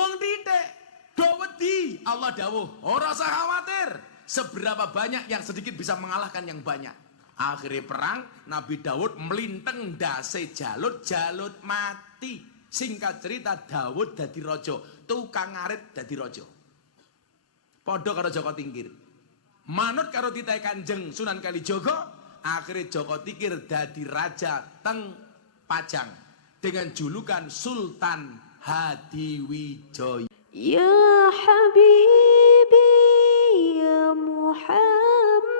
Mung titik do wedi Allah dawuh ora usah khawatir seberapa banyak yang sedikit bisa mengalahkan yang banyak. Akhirnya perang Nabi Daud melinteng dase Jalut, Jalut mati. Singkat cerita Daud dadi raja, tukang ngarit dadi raja. Padha karo Joko Tingkir. Manut karo titahe Kanjeng Sunan Kalijaga, akhirnya Joko Tingkir dadi raja teng Pajang dengan julukan Sultan Hadiwijaya. Ya Habibi ya Muhammad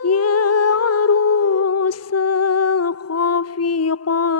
ya arusa khafiqaini.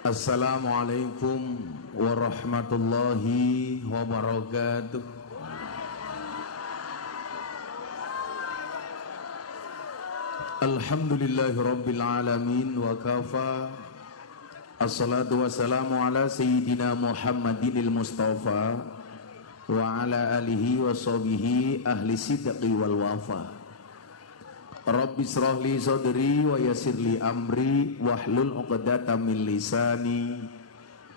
Assalamualaikum warahmatullahi wabarakatuh. Alhamdulillahi rabbil alamin wa kafa. Assalatu wassalamu ala sayyidina Muhammadinil Mustafa wa ala alihi wa sahbihi ahli sidqi wal wafa. Rabbi israh li sadri wa yassir li amri wahlul 'uqdatam min lisani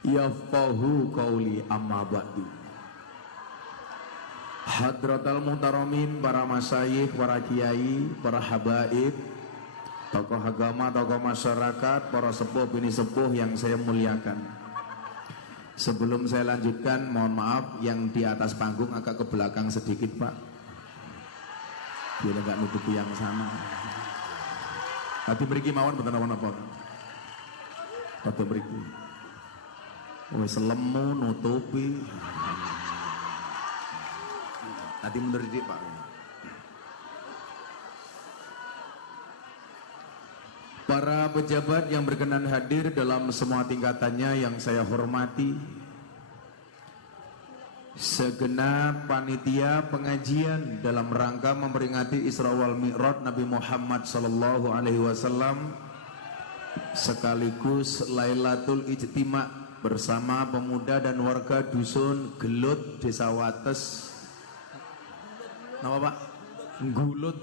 yafqahu qawli, amma ba'du. Hadratal muhtaramin, para masyayikh, para kiai, para habaib, tokoh agama, tokoh masyarakat, para sepuh bini sepuh yang saya muliakan. Sebelum saya lanjutkan, mohon maaf yang di atas panggung agak ke belakang sedikit, Pak, biar enggak nutupi yang sana. Hati beriki mawon betul apa? Hati beriki. Wes lemu nutupi. Hati mundur dikit, Pak. Para pejabat yang berkenan hadir dalam semua tingkatannya yang saya hormati, segenap panitia pengajian dalam rangka memperingati Isra wal Mi'raj Nabi Muhammad sallallahu alaihi wasallam sekaligus Lailatul Ijtima bersama pemuda dan warga dusun Gelut, Desa Wates. Nama Pak? Gulut,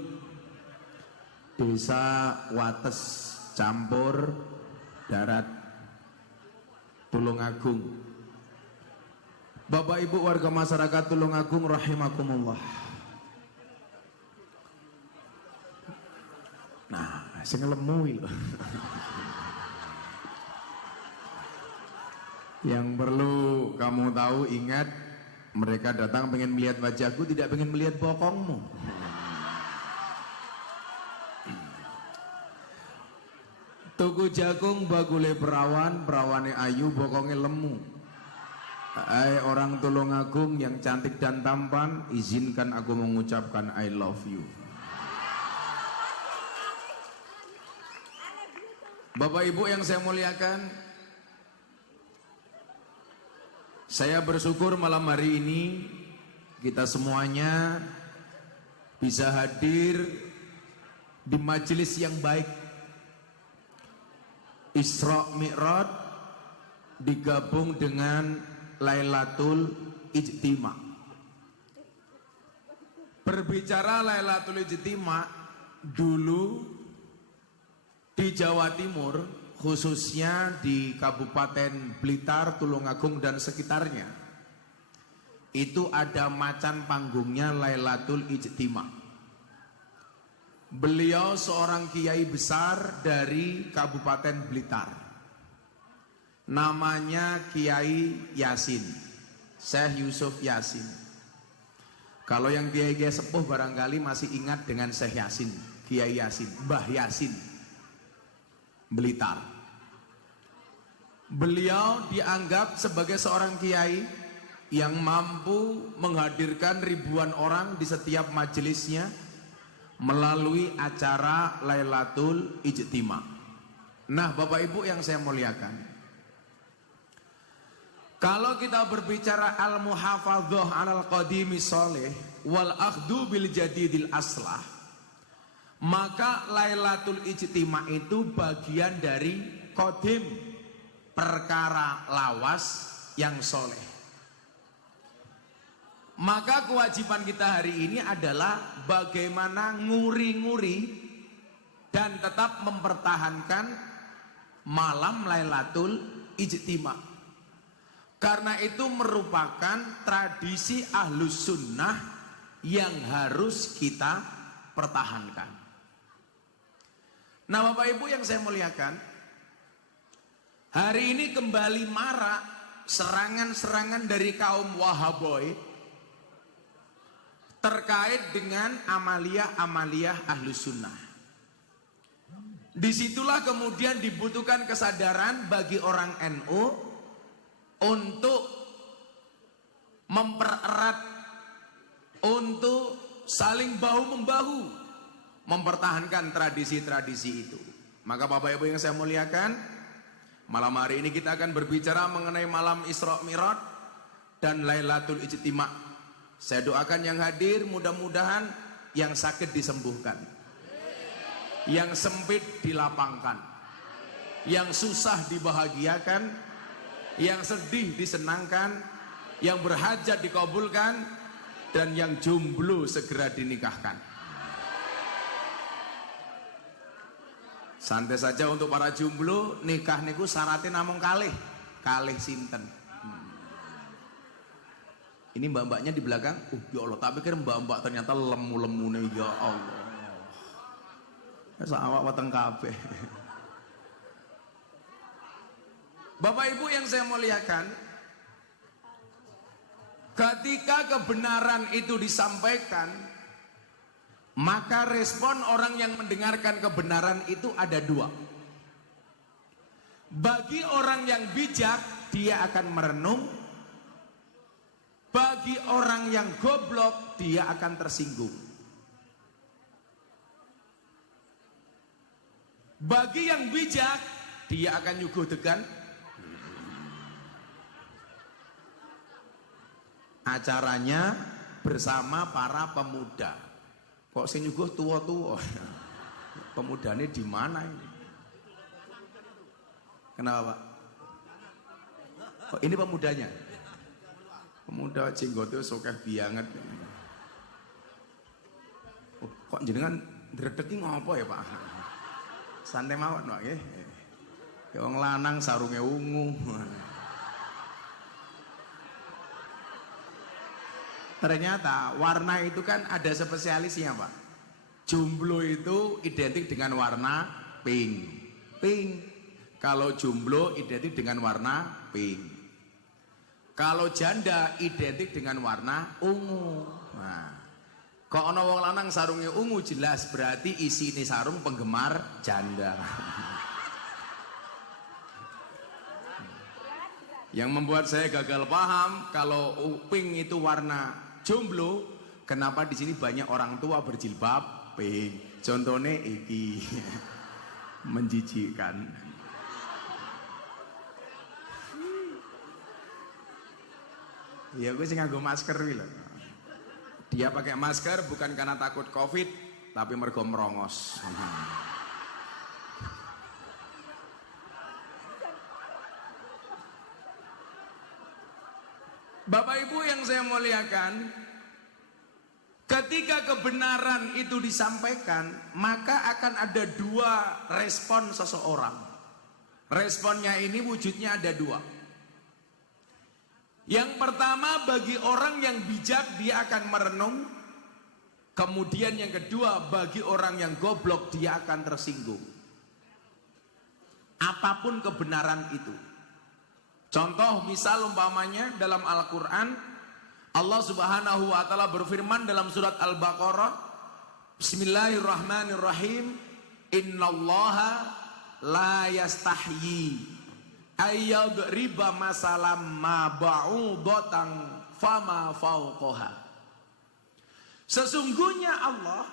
Desa Wates, Campur Darat, Tulungagung. Bapak Ibu warga masyarakat Tulungagung rahimakumullah. Nah, sing lemu lho. Yang perlu kamu tahu, ingat, mereka datang pengen melihat wajahku, tidak pengen melihat bokongmu. Tuku jagung bagule perawan, perawane ayu, bokongnya lemu. Hai orang Tulungagung yang cantik dan tampan, izinkan aku mengucapkan I love you. Bapak Ibu yang saya muliakan, saya bersyukur malam hari ini kita semuanya bisa hadir di majelis yang baik. Isra Mi'raj digabung dengan Lailatul Ijtima. Berbicara Lailatul Ijtima, dulu di Jawa Timur, khususnya di Kabupaten Blitar, Tulungagung dan sekitarnya, itu ada macan panggungnya Lailatul Ijtima. Beliau seorang kiai besar dari Kabupaten Blitar, namanya Kiai Yasin, Syekh Yusuf Yasin. Kalau yang kiai-kiai sepuh barangkali masih ingat dengan Syekh Yasin, Kiai Yasin, Mbah Yasin, Blitar. Beliau dianggap sebagai seorang kiai yang mampu menghadirkan ribuan orang di setiap majelisnya melalui acara Lailatul Ijtima. Nah, Bapak Ibu yang saya muliakan, kalau kita berbicara al-muhafadzah 'alal qadimi sholih wal akhdu bil jadidil aslah, maka Lailatul Ijtima itu bagian dari qadim, perkara lawas yang soleh. Maka kewajiban kita hari ini adalah bagaimana nguri-nguri dan tetap mempertahankan malam Lailatul Ijtima. Karena itu merupakan tradisi Ahlus Sunnah yang harus kita pertahankan. Nah, Bapak Ibu yang saya muliakan, hari ini kembali marak serangan-serangan dari kaum Wahaboid terkait dengan amaliyah-amaliyah Ahlus Sunnah. Disitulah kemudian dibutuhkan kesadaran bagi orang NU untuk mempererat, untuk saling bahu-membahu mempertahankan tradisi-tradisi itu. Maka Bapak Ibu yang saya muliakan, malam hari ini kita akan berbicara mengenai malam Isra Mi'raj dan Lailatul Ijtima. Saya doakan yang hadir mudah-mudahan yang sakit disembuhkan, yang sempit dilapangkan, yang susah dibahagiakan, yang sedih disenangkan, yang berhajat dikabulkan, dan yang jomblo segera dinikahkan. Santai saja untuk para jomblo, nikah niku syaratnya namung kalih sinten. Ini mbak-mbaknya di belakang, ya Allah, tak pikir mbak-mbak ternyata lemu-lemu nih, ya Allah. Sama wateng kabeh. Bapak Ibu yang saya muliakan, ketika kebenaran itu disampaikan, maka respon orang yang mendengarkan kebenaran itu ada dua. Bagi orang yang bijak, dia akan merenung. Bagi orang yang goblok, dia akan tersinggung. Bagi yang bijak, dia akan nyuguh degan. Acaranya bersama para pemuda. Kok sing nyuguh tua-tua? Pemudanya di mana ini? Kenapa, Pak? Oh, ini pemudanya. Pemuda jenggotnya sokeh bianget. Oh, kok jenengan dredeki ngopo ya, Pak? Santai mawon, Pak, nggih. Ya wong lanang sarunge ungu. Ternyata warna itu kan ada spesialisnya, Pak. Jomblo itu identik dengan warna pink. Pink. Kalau jomblo identik dengan warna pink. Kalau janda identik dengan warna ungu. Nah, kok ana wong lanang sarunge ungu, jelas berarti isi ini sarung penggemar janda. Yang membuat saya gagal paham kalau pink itu warna jomblo, kenapa di sini banyak orang tua berjilbab pink? Contohnya iki menjijikkan. Ya gue sih nganggo masker lho. Dia pakai masker bukan karena takut Covid, tapi mergo merongos. Bapak Ibu yang saya muliakan, ketika kebenaran itu disampaikan, maka akan ada dua respon seseorang. Responnya ini wujudnya ada dua. Yang pertama, bagi orang yang bijak dia akan merenung. Kemudian yang kedua, bagi orang yang goblok dia akan tersinggung. Apapun kebenaran itu. Contoh misal umpamanya dalam Al-Quran, Allah Subhanahu wa ta'ala berfirman dalam surat Al-Baqarah, Bismillahirrahmanirrahim, Innallaha la yastahyi ayyadriba masalam ma ba'udatan fama fauqaha. Sesungguhnya Allah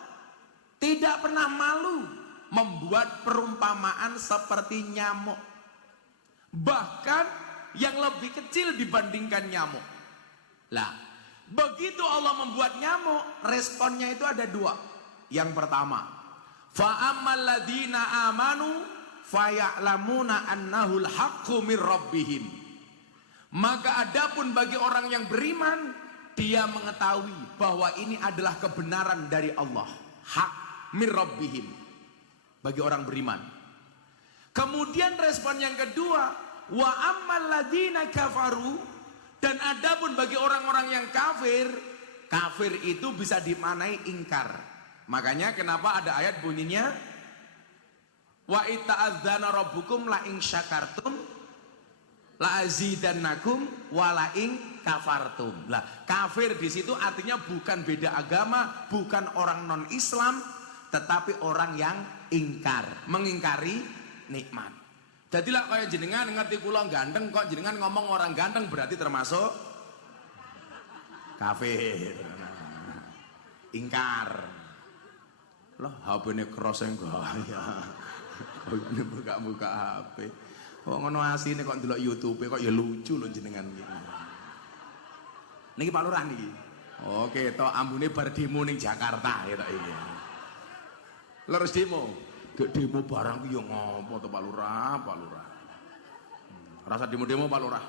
tidak pernah malu membuat perumpamaan seperti nyamuk, bahkan yang lebih kecil dibandingkan nyamuk. Lah, begitu Allah membuat nyamuk, responnya itu ada dua. Yang pertama, fa'ammal ladzina amanu faya'lamuna annahul haqqu mir rabbihim. Maka adapun bagi orang yang beriman, dia mengetahui bahwa ini adalah kebenaran dari Allah, hak mir rabbihim, bagi orang beriman. Kemudian respon yang kedua, wa ammal ladzina kafaru, dan adapun bagi orang-orang yang kafir, kafir itu bisa dimaknai ingkar. Makanya kenapa ada ayat bunyinya wa ita'adzana rabbukum la in syakartum la azidannakum wa la in kafartum. Lah, kafir di situ artinya bukan beda agama, bukan orang non-Islam, tetapi orang yang ingkar, mengingkari nikmat. Jadilah kayak jenengan ngerti kula ganteng kok jenengan ngomong orang ganteng berarti termasuk kafir. Nah, ingkar. Loh, HP-ne keros gaya. Kok ini buka-buka HP. Kok ngono asine kok ndelok YouTube kok ya lucu lho jenengan iki. Niki Pak Lurah niki. Oke, tok ambune bar demo ning Jakarta ya tok iki. Leres demo. Gek demo barang ku yo ngopo to Pak Lurah, Pak Lurah. Rasa demo-demo Pak Lurah.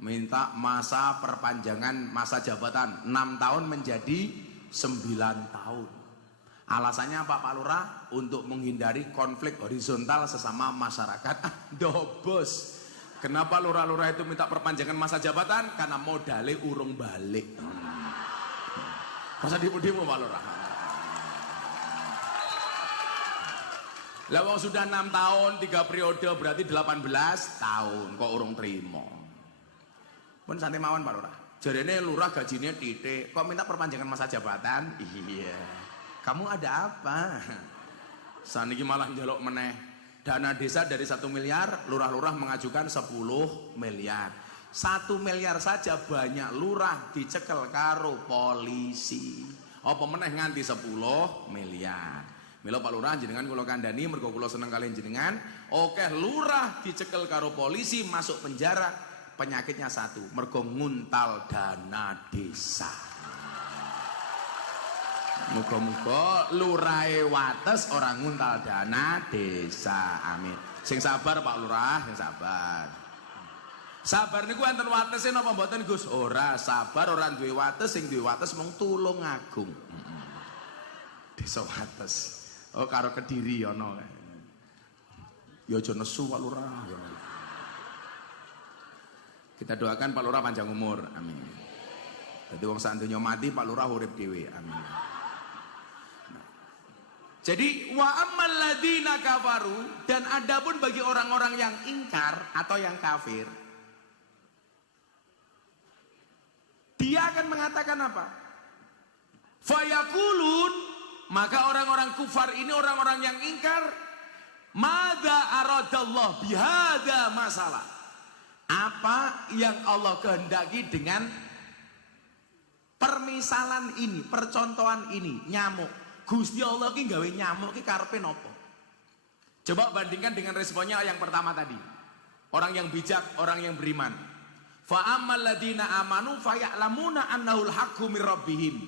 Minta masa perpanjangan masa jabatan 6 tahun menjadi 9 tahun. Alasannya apa Pak Lurah? Untuk menghindari konflik horizontal sesama masyarakat. Dobos. Kenapa lurah-lurah itu minta perpanjangan masa jabatan? Karena modalnya urung balik. Masa demo-demo Pak Lurah. Lah wong sudah 6 tahun, 3 periode berarti 18 tahun kok urung terima. Pun santai mawon Pak Lurah. Jarene lurah gajinya titik, kok minta perpanjangan masa jabatan? Iya. Kamu ada apa? Saniki malah njaluk meneh. Dana desa dari 1 miliar, lurah-lurah mengajukan 10 miliar. 1 miliar saja banyak lurah dicekel karo polisi. Apa meneh nganti 10 miliar. Mila Pak Lurah jenengan kula kandhani mergo kula seneng kalian jenengan. Oke, lurah dicekel karo polisi masuk penjara, penyakitnya satu, mergo nguntal dana desa. Muga-muga lurahe wates orang nguntal dana desa. Amin. Sing sabar Pak Lurah, sing sabar. Sabar niku enten watese napa mboten Gus? Ora, sabar ora duwe wates, sing duwe wates mung Tulungagung. Desa wates. Oh karo Kediri ana. Ya aja nesu Pak Lurah. Kita doakan Pak Lurah panjang umur. Amin. Dadi wong sak donya mati Pak Lurah urip dhewe. Amin. Jadi wa ammal ladzina kafaru, dan adapun bagi orang-orang yang ingkar atau yang kafir, dia akan mengatakan apa? Fayaqulun, maka orang-orang kufar ini, orang-orang yang ingkar, madza aradallah bihadza masalah. Apa yang Allah kehendaki dengan permisalan ini, percontohan ini, nyamuk. Gusti Allah ki gawe nyamuk ki karepe napa? Coba bandingkan dengan responnya yang pertama tadi. Orang yang bijak, orang yang beriman. Fa ammal ladzina amanu faya'lamuna annahul haqqu mir rabbihim.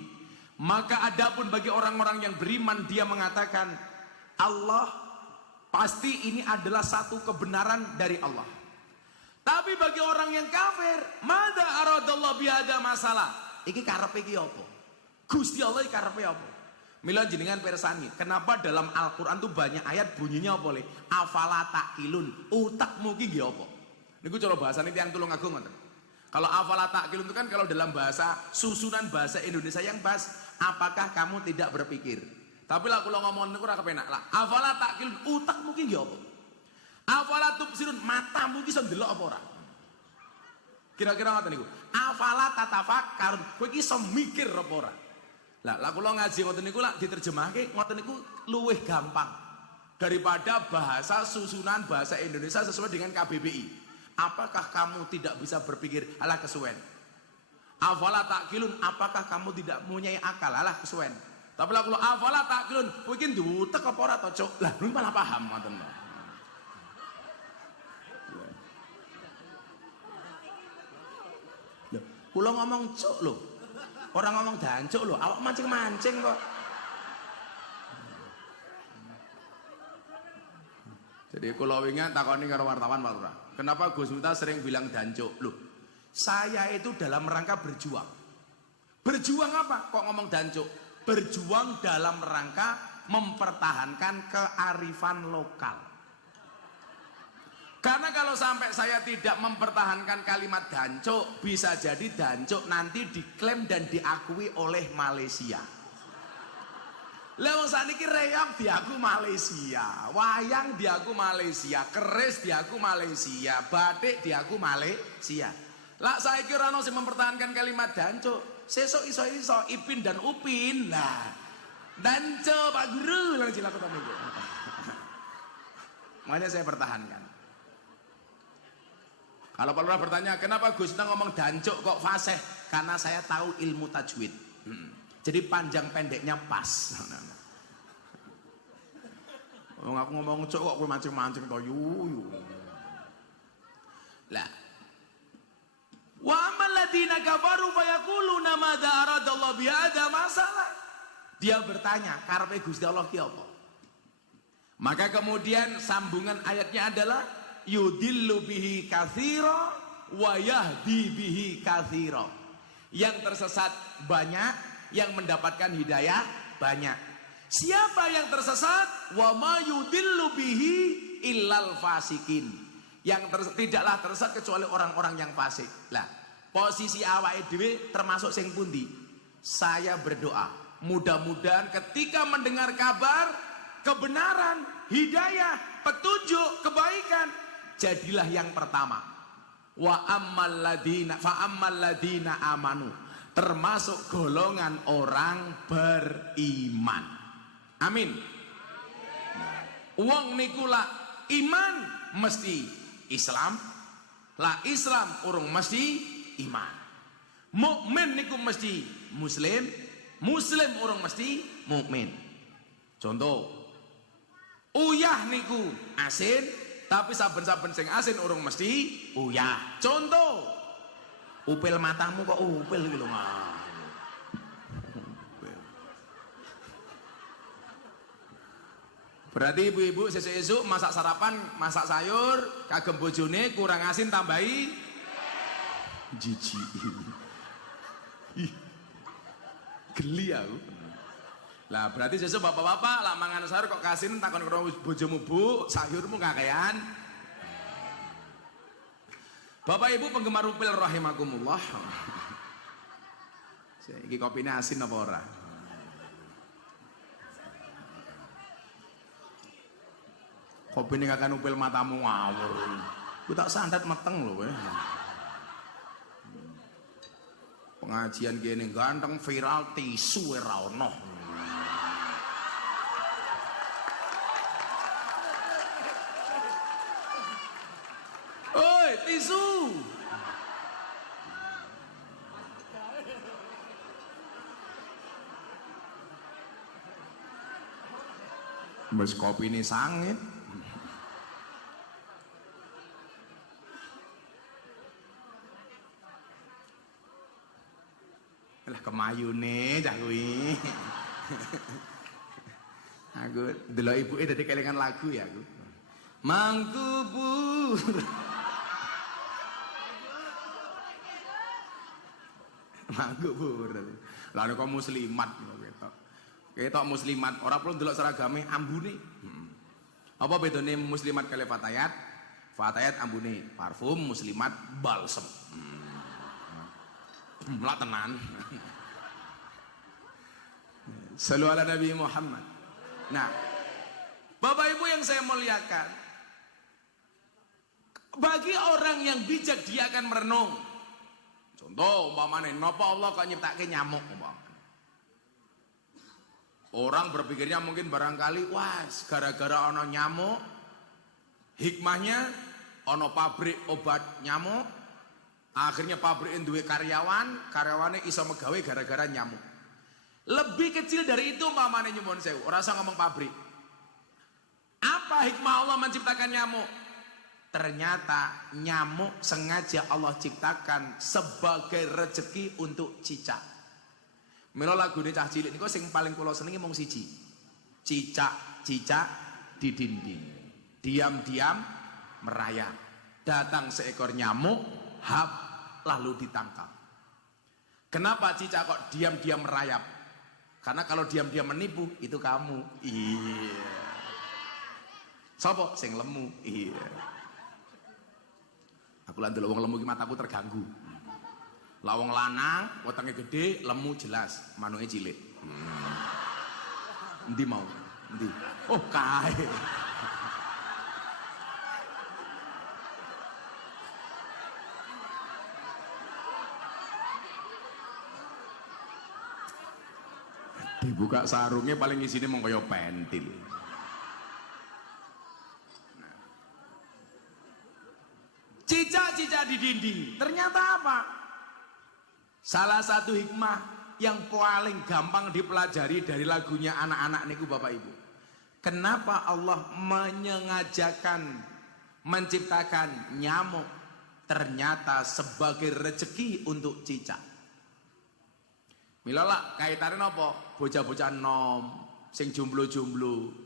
Maka adapun bagi orang-orang yang beriman, dia mengatakan Allah pasti ini adalah satu kebenaran dari Allah. Tapi bagi orang yang kafir, madza aradallahu bihadza masalah. Iki karepe iki apa? Gusti Allah iki karepe apa? Mila jenengan persani, kenapa dalam Al-Qur'an tuh banyak ayat bunyinya apa le? Afala taqilun, utakmu ki nggih apa? Niku cara bahasane tiyang Tulungagung ngoten. Kalau afala taqilun itu kan kalau dalam bahasa susunan bahasa Indonesia yang pas, apakah kamu tidak berpikir? Tapi lah kula ngomong niku ora kepenak. Lah afala taqilun, utakmu ki nggih apa? Afala tubsirun, matamu ki iso ndelok apa ora? Kira-kira ngoten niku. Afala tatafakkarun, kowe ki iso mikir apa ora? Lah kula ngaji ngoten niku lak diterjemahke ngoten niku luwih gampang daripada bahasa susunan bahasa Indonesia sesuai dengan KBBI. Apakah kamu tidak bisa berpikir ala kesuwen? Afala takilun, apakah kamu tidak mempunyai akal? Alah kesuwen. Tapi lah kalau afala takilun, mungkin diutek apa ora to, Cuk? Lah lu malah paham ngoten lho. Kula ngomong cuk lho. Orang ngomong dancuk lho, awak mancing-mancing kok. Jadi kula wingi takoni karo wartawan Pak Lurah. Kenapa Gus Miftah sering bilang dancuk? Loh, saya itu dalam rangka berjuang. Berjuang apa? Kok ngomong dancuk? Berjuang dalam rangka mempertahankan kearifan lokal. Karena kalau sampai saya tidak mempertahankan kalimat dancuk, bisa jadi dancuk nanti diklaim dan diakui oleh Malaysia. Lewat saniki reog diaku Malaysia, wayang diaku Malaysia, keris diaku Malaysia, batik diaku Malaysia. Lah saya kira no sing mempertahankan kalimat dancuk, sesok iso Ipin dan Upin. Nah, dancuk Pak Guru lang sila ketemu itu. Makanya saya pertahankan. Kalau Pak Lurah bertanya, kenapa Gus Miftah ngomong dancuk kok fasih? Karena saya tahu ilmu tajwid. Jadi panjang pendeknya pas. Aku ngomong cuk kok kowe mancing-mancing to yuyu. Lah. Wa amal ladina kafaru fayaquluna madza aradallahu bi hadza masalah. Dia bertanya, karepe Gusti Allah ki apa? Maka kemudian sambungan ayatnya adalah yudillu bihi katsira wa yahdi bihi katsira. Yang tersesat banyak, yang mendapatkan hidayah banyak. Siapa yang tersesat? Wa ma yudillu bihi illal fasikin. Yang tidaklah tersesat kecuali orang-orang yang fasik. Lah, posisi awake dhewe termasuk sing pundi? Saya berdoa, mudah-mudahan ketika mendengar kabar kebenaran, hidayah, petunjuk, kebaikan, jadilah yang pertama. Wa ammal ladina fa ammal ladina amanu, termasuk golongan orang beriman. Amin. Wong niku la iman mesti Islam, la Islam urung mesti iman. Mukmin niku mesti Muslim, Muslim urung mesti mukmin. Contoh, uyah niku asin, tapi saben-saben sing asin urung mesti uyah. Contoh, upil matamu kok upil iki lho. Berarti ibu-ibu sesuk masak sarapan, masak sayur, kagem bojone kurang asin tambahi jijik. Geli aku. Lah berarti sesuk bapak-bapak lak mangan sayur kok kasin takon karo bojomu, Bu, sayurmu kakean. Bapak Ibu penggemar upil rahimakumullah. Iki kopine asin apa ora? Kopine kakean upil matamu ngawur. Ku tak sandat meteng lho kowe. Pengajian kene ganteng viral tisu ora ono. Oi, tisu. Wis kopine sangit. Lah kemayune cah kuwi. Aku delok ibuke dadi kelingan lagu ya aku. Mangkubur. Mangkubur. Lah kok muslimat ketok. Ketok muslimat, ora perlu delok seragame ambune. Apa bedane muslimat kali fatayat? Fatayat ambune parfum, muslimat balsem. Lah tenan. Sallu ala Nabi Muhammad. Nah, Bapak Ibu yang saya muliakan, bagi orang yang bijak dia akan merenung. Contoh umpamane napa Allah kok nyiptake nyamuk umpamane. Orang berpikirnya mungkin barangkali wah gara-gara ana nyamuk, hikmahnya ana pabrik obat nyamuk, Akhirnya pabrik duwe karyawannya iso megawe gara-gara nyamuk. Lebih kecil dari itu umpamane nyuwun sewu, ora usah ngomong pabrik. Apa hikmah Allah menciptakan nyamuk? Ternyata nyamuk sengaja Allah ciptakan sebagai rezeki untuk cicak. Mila lagune cah cilik niku sing paling kula senengi mung siji. Cicak-cicak di dinding. Diam-diam merayap. Datang seekor nyamuk, hap, lalu ditangkap. Kenapa cicak kok diam-diam merayap? Karena kalau diam-diam menipu, itu kamu. Iya. Sopo sing lemu? Iya. Aku lan delok wong lemu ki mataku terganggu. Lah wong lanang, wetenge gede, lemu jelas, manuke cilik. Endi mau? Endi? Oh, kae. Dibuka sarungnya paling isine mung kaya pentil. Cicak-cicak di dinding. Ternyata apa? Salah satu hikmah yang paling gampang dipelajari dari lagunya anak-anak niku Bapak Ibu. Kenapa Allah menyengajakan menciptakan nyamuk? Ternyata sebagai rezeki untuk cicak. Mila lah kaitane napa? Bocah-bocah nom sing jomblo-jomblo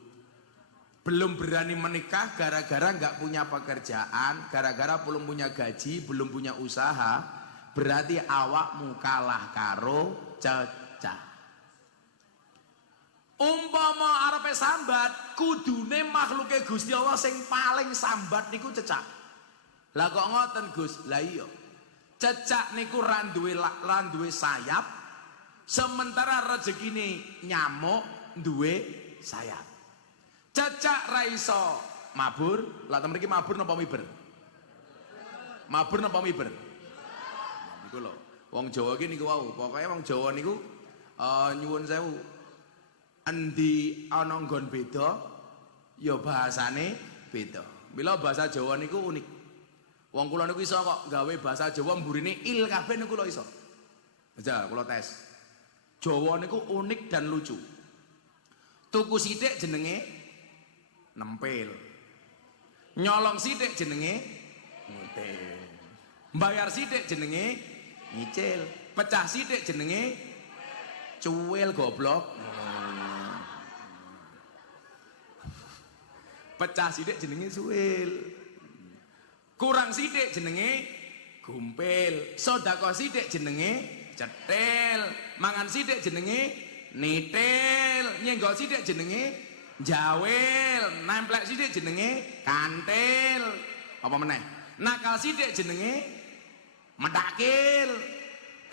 belum berani menikah gara-gara nggak punya pekerjaan, gara-gara belum punya gaji, belum punya usaha, berarti awakmu kalah karo cecak. Umpama arepe sambat, kudune makhluke Gusti Allah sing paling sambat niku cecak. Lah kok ngoten Gus? Lah iya. Cecak niku ra duwe sayap, sementara rezekine nyamuk duwe sayap. Cecak ra iso mabur, lah temen iki mabur napa miber? Mabur napa miber? Niku lho. Wong Jawa iki niku wau, pokoke wong Jawa niku nyuwun sewu. Endi ana nggon beda, ya bahasane beda. Mila bahasa Jawa niku unik. Wong kula niku iso kok gawe bahasa Jawa mburine il kabeh niku lho iso. Aja kula tes. Jawa niku unik dan lucu. Tuku sithik jenenge nempel, nyolong sithik jenenge ngutil, bayar sithik jenenge nyicil, pecah sithik jenenge cuwil goblok, pecah sithik jenenge suwil, kurang sithik jenenge gumpil, sedekah sithik jenenge cetil, mangan sithik jenenge nitil, nyenggol sithik jenenge jawil, nemplek sithik jenenge kantil. Apa meneh? Nakal sithik jenenge medakil.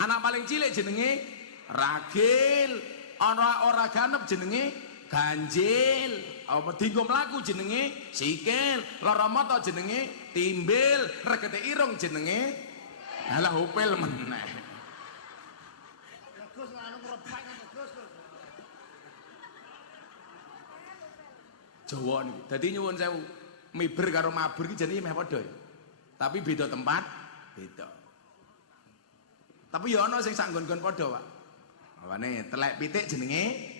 Anak paling cilik jenenge ragil. Ana ora ganep jenenge ganjil. Apa dinggo mlaku jenenge sikil. Lara mata jenenge timbil. Regete irung jenenge alah upil meneh. Jawa niku. Dadi nyuwun sewu, miber karo mabur iki jenenge meh padha ya. Tapi beda tempat, beda. Tapi ya ana sing sak nggon-nggon padha, Pak. Awane telek pitik jenenge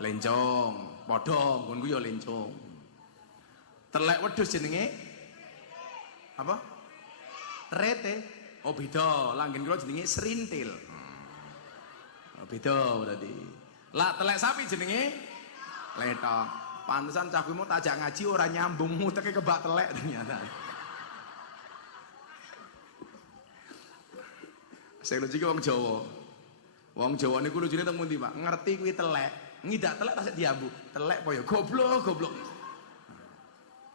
lencong, padha nggonku ya lencong. Telek wedhus jenenge apa? Trete. Oh beda, langgen kula jenenge serintil. Oh beda berarti. Lah telek sapi jenenge letok. Pantesan cah kuwi mau tajak ngaji ora nyambung muteke kebak telek ternyata. Sing lucu ki wong Jawa. Wong Jawa niku lucune teng pundi, Pak? Ngerti kuwi telek, ngidak telek tasik diambu. Telek apa ya? Goblok, goblok.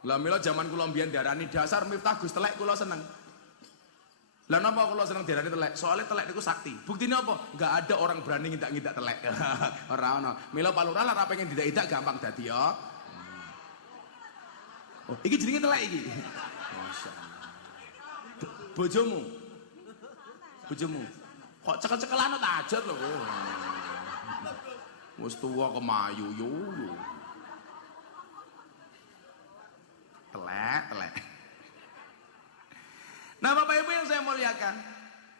Lah mila jaman kula mbiyen darani dasar Miftah Gus telek kula seneng. Lah napa kula seneng diarani telek? Soalnya telek niku sakti. Buktine apa? Enggak ada orang berani ngidak-ngidak telek. Ora ono. Mila Pak Lurah ora pengen didak-idak gampang dadi ya. Oh, iki jenenge telek iki. Masyaallah. Bojomu. Bojomu. Kok cekel-cekelan tak ajat lho. Wis tuwa kemayu yo. Telek. Napa saya muliakan,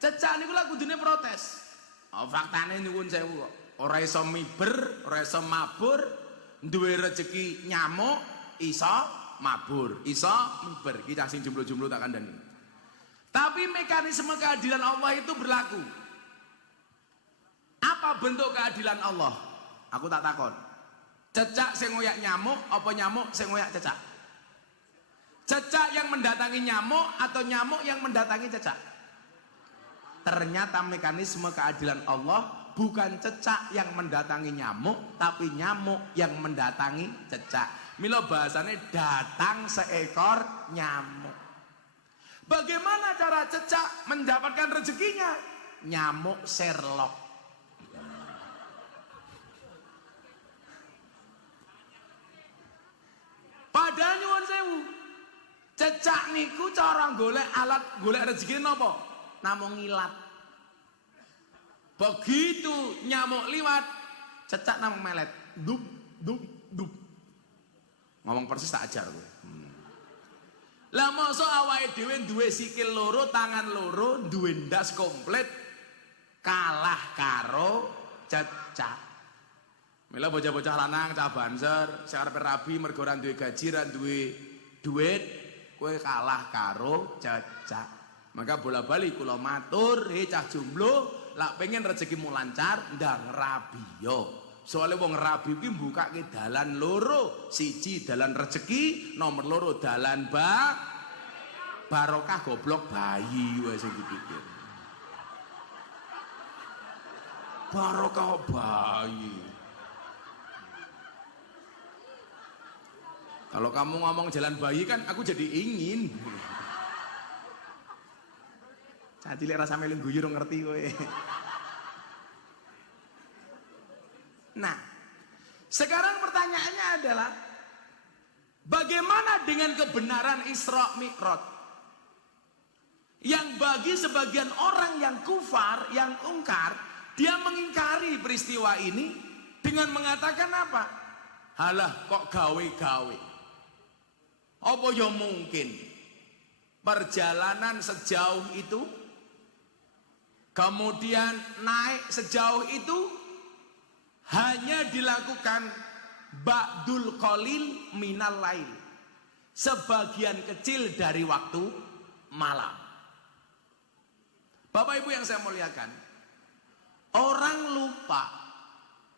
cecak niku lak kudune protes. Oh, faktane nyuwun sewu kok. Ora iso miber, ora iso mabur, duwe rezeki nyamuk, iso mabur, iso miber. Iki sing jumlah-jumlah tak kandhani. Tapi mekanisme keadilan Allah itu berlaku. Apa bentuk keadilan Allah? Aku tak takon. Cecak sing ngoyak nyamuk apa nyamuk sing ngoyak cecak? Cecak yang mendatangi nyamuk atau nyamuk yang mendatangi cecak? Ternyata mekanisme keadilan Allah bukan cecak yang mendatangi nyamuk, tapi nyamuk yang mendatangi cecak. Milo bahasanya datang seekor nyamuk. Bagaimana cara cecak mendapatkan rezekinya? Nyamuk Sherlock. Padahal nyuwun sewu, cecak niku cara golek alat golek rezeki napa? Namung ngilat. Begitu nyamuk liwat, cecak namung melet. Dup dup dup. Ngomong persis tak ajar kowe. Lah mosok awake dhewe duwe sikil loro, tangan loro, duwe ndas komplit kalah karo cecak. Mila bocah-bocah lanang cah banser, sing arep rabi mergo ora duwe gaji, ora duwe duit, kowe kalah karo cecak. Maka bola-bali kula matur, cah jomblo, lak pengen rezekimu lancar, ndang rabi yo. Soale wong rabi kuwi mbukake dalan loro, siji dalan rezeki, nomor loro dalan barokah goblok bayi wae sing dipikir. Barokah bayi. Kalau kamu ngomong jalan bayi kan aku jadi ingin. Cah cilik rasa melu guyu ngerti kowe. Nah, sekarang pertanyaannya adalah bagaimana dengan kebenaran Isra Mi'raj? Yang bagi sebagian orang yang kufar, yang ungkar, dia mengingkari peristiwa ini dengan mengatakan apa? Halah kok gawe-gawe. Apa ya mungkin perjalanan sejauh itu, kemudian naik sejauh itu hanya dilakukan ba'dul qalil minal lail, sebagian kecil dari waktu malam. Bapak Ibu yang saya muliakan, orang lupa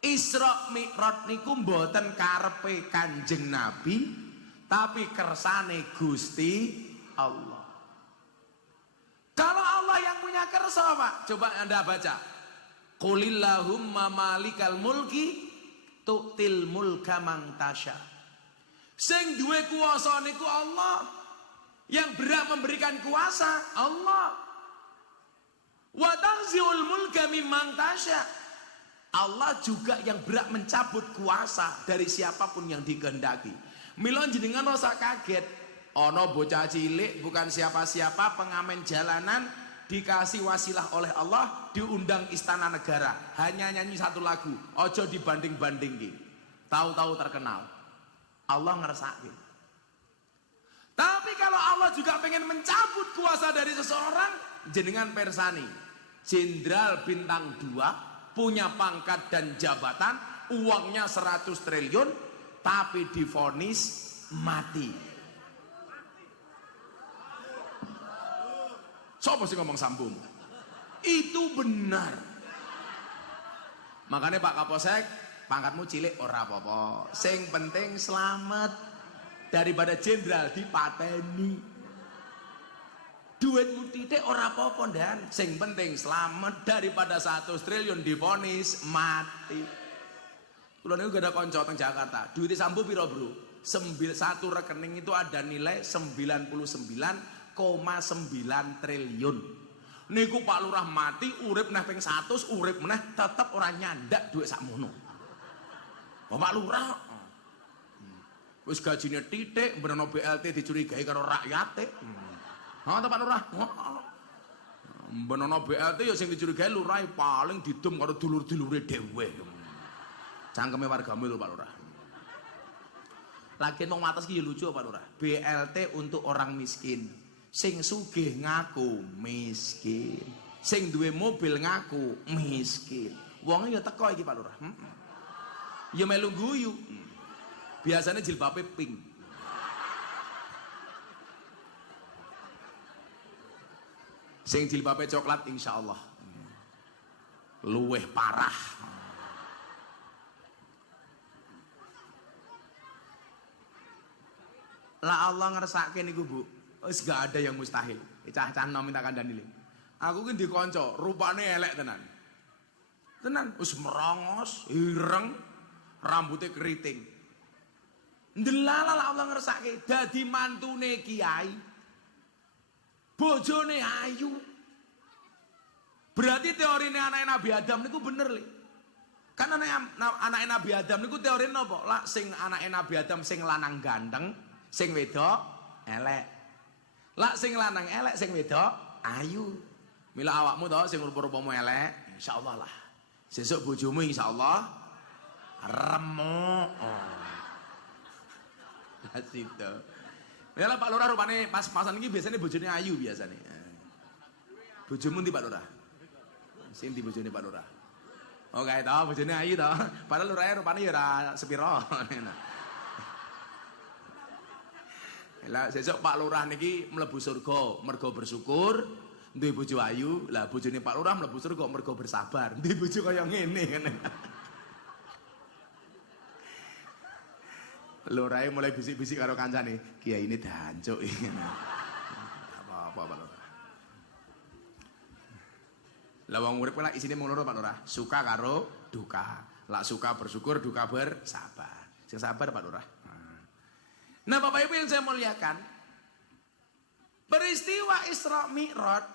Isra Mi'raj niku mboten karepe Kanjeng Nabi, tapi kersane Gusti Allah. Kalau Allah yang punya kersa, Pak, coba Anda baca. Qulillahumma malikal mulki tu'til mulka man tasya. Sing duwe kuwasa niku Allah. Yang berhak memberikan kuasa Allah. Wa tanzi'ul mulka mimman tasya. Allah juga yang berhak mencabut kuasa dari siapapun yang dikehendaki. Mila jenengan rasa kaget, ono bocah cilik bukan siapa-siapa, pengamen jalanan, dikasih wasilah oleh Allah, diundang istana negara, hanya nyanyi satu lagu, ojo dibanding-bandingin, tahu-tahu terkenal. Allah ngeresakin. Tapi kalau Allah juga pengen mencabut kuasa dari seseorang, jenengan persani, jenderal bintang 2, punya pangkat dan jabatan, uangnya 100 triliun, tapi divonis mati. Sopo sih ngomong sambung? Itu benar. Makanya Pak Kapolsek, pangkatmu cilik ora apa-apa. Sing penting selamat daripada jenderal dipateni. Duitmu titik ora apa-apa dan sing penting selamat daripada 100 triliun divonis mati. Kulo niku gak ada konco teng Jakarta. Duitnya sambo piro, Bro? Satu rekening itu ada nilai 99,9 triliun. Niku Pak Lurah mati, urip neh ping 100, urip meneh tetep ora nyandak duit sakmono. Oh Pak Lurah. Wis gajine titik, benono BLT dicurigai karo rakyate. Ha Pak Lurah. Benono BLT ya sing dicurigai lurah paling didum karo dulur-dulure dhewe. Cangkeme wargamu itu Pak Lurah. Lagi nong matas ki lucu Pak Lurah. BLT untuk orang miskin. Sing sugih ngaku miskin. Sing duwe mobil ngaku miskin. Wong ya teko iki Pak Lurah. Ya melu guyu. Biasanya jilbabe pink. Sing jilbabe coklat insyaallah luweh parah. Lah Allah ngersake niku Bu, wis gak ada yang mustahil. Cah-cah nom minta kandhani. Aku ki ndek kanca, rupane elek tenan. Tenan, wis merongos, ireng, rambutnya keriting. Ndelala Allah ngersake dadi mantune kiai. Bojone ayu. Berarti teorine anak Nabi Adam niku bener le. Kan anak Nabi Adam niku teorine napa? Lah sing anak Nabi Adam sing lanang ganteng, sing wedok elek. Lah sing lanang elek, sing wedok ayu. Mila awakmu to sing rupa-rupamu elek, insyaallah lah. Sesuk bojomu insyaallah remuk. Lah situ. Mila Pak Lurah rupane pas-pasan iki biasanya bojone ayu biasane. Bojomu ndi Pak Lurah? Sing ndi bojone Pak Lurah? Oh kae to, bojone ayu to. Padahal lurahe rupane ya ora sepiro. Lah sesuk Pak Lurah niki mlebu surga mergo bersyukur, duwe bojo ayu. Lah bojone Pak Lurah mlebu surga mergo bersabar, duwe bojo kaya ngene ngene. Lurahe mulai bisik-bisik karo kancane, "Kiai ini dancuk." Apa-apa Pak Lurah. Lah wong urip lak isine mung loro Pak Lurah, suka karo duka. Lak suka bersyukur, duka bersabar. Sing sabar Pak Lurah. Nah Bapak Ibu yang saya muliakan, peristiwa Isra Mi'raj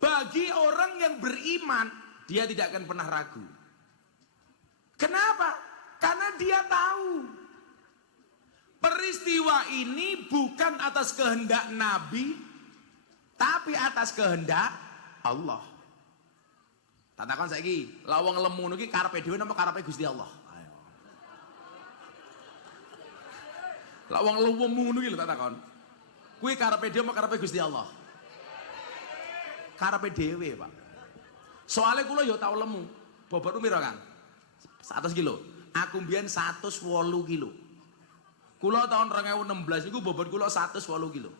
bagi orang yang beriman dia tidak akan pernah ragu. Kenapa? Karena dia tahu peristiwa ini bukan atas kehendak Nabi, tapi atas kehendak Allah. Tatakan saiki, lawang lemu niki karepe dhewe napa karepe Gusti Allah? Lah wong lemu ngono iki lho tak takon. Kuwi karepe dhewe apa karepe Gusti Allah? Karepe dhewe, Pak. Soale kula ya tau lemu. Bobotku piro, Kang? 100 kilo. Aku mbiyen 108 kilo. Kula tahun 2016 niku bobot kula 108 kilo.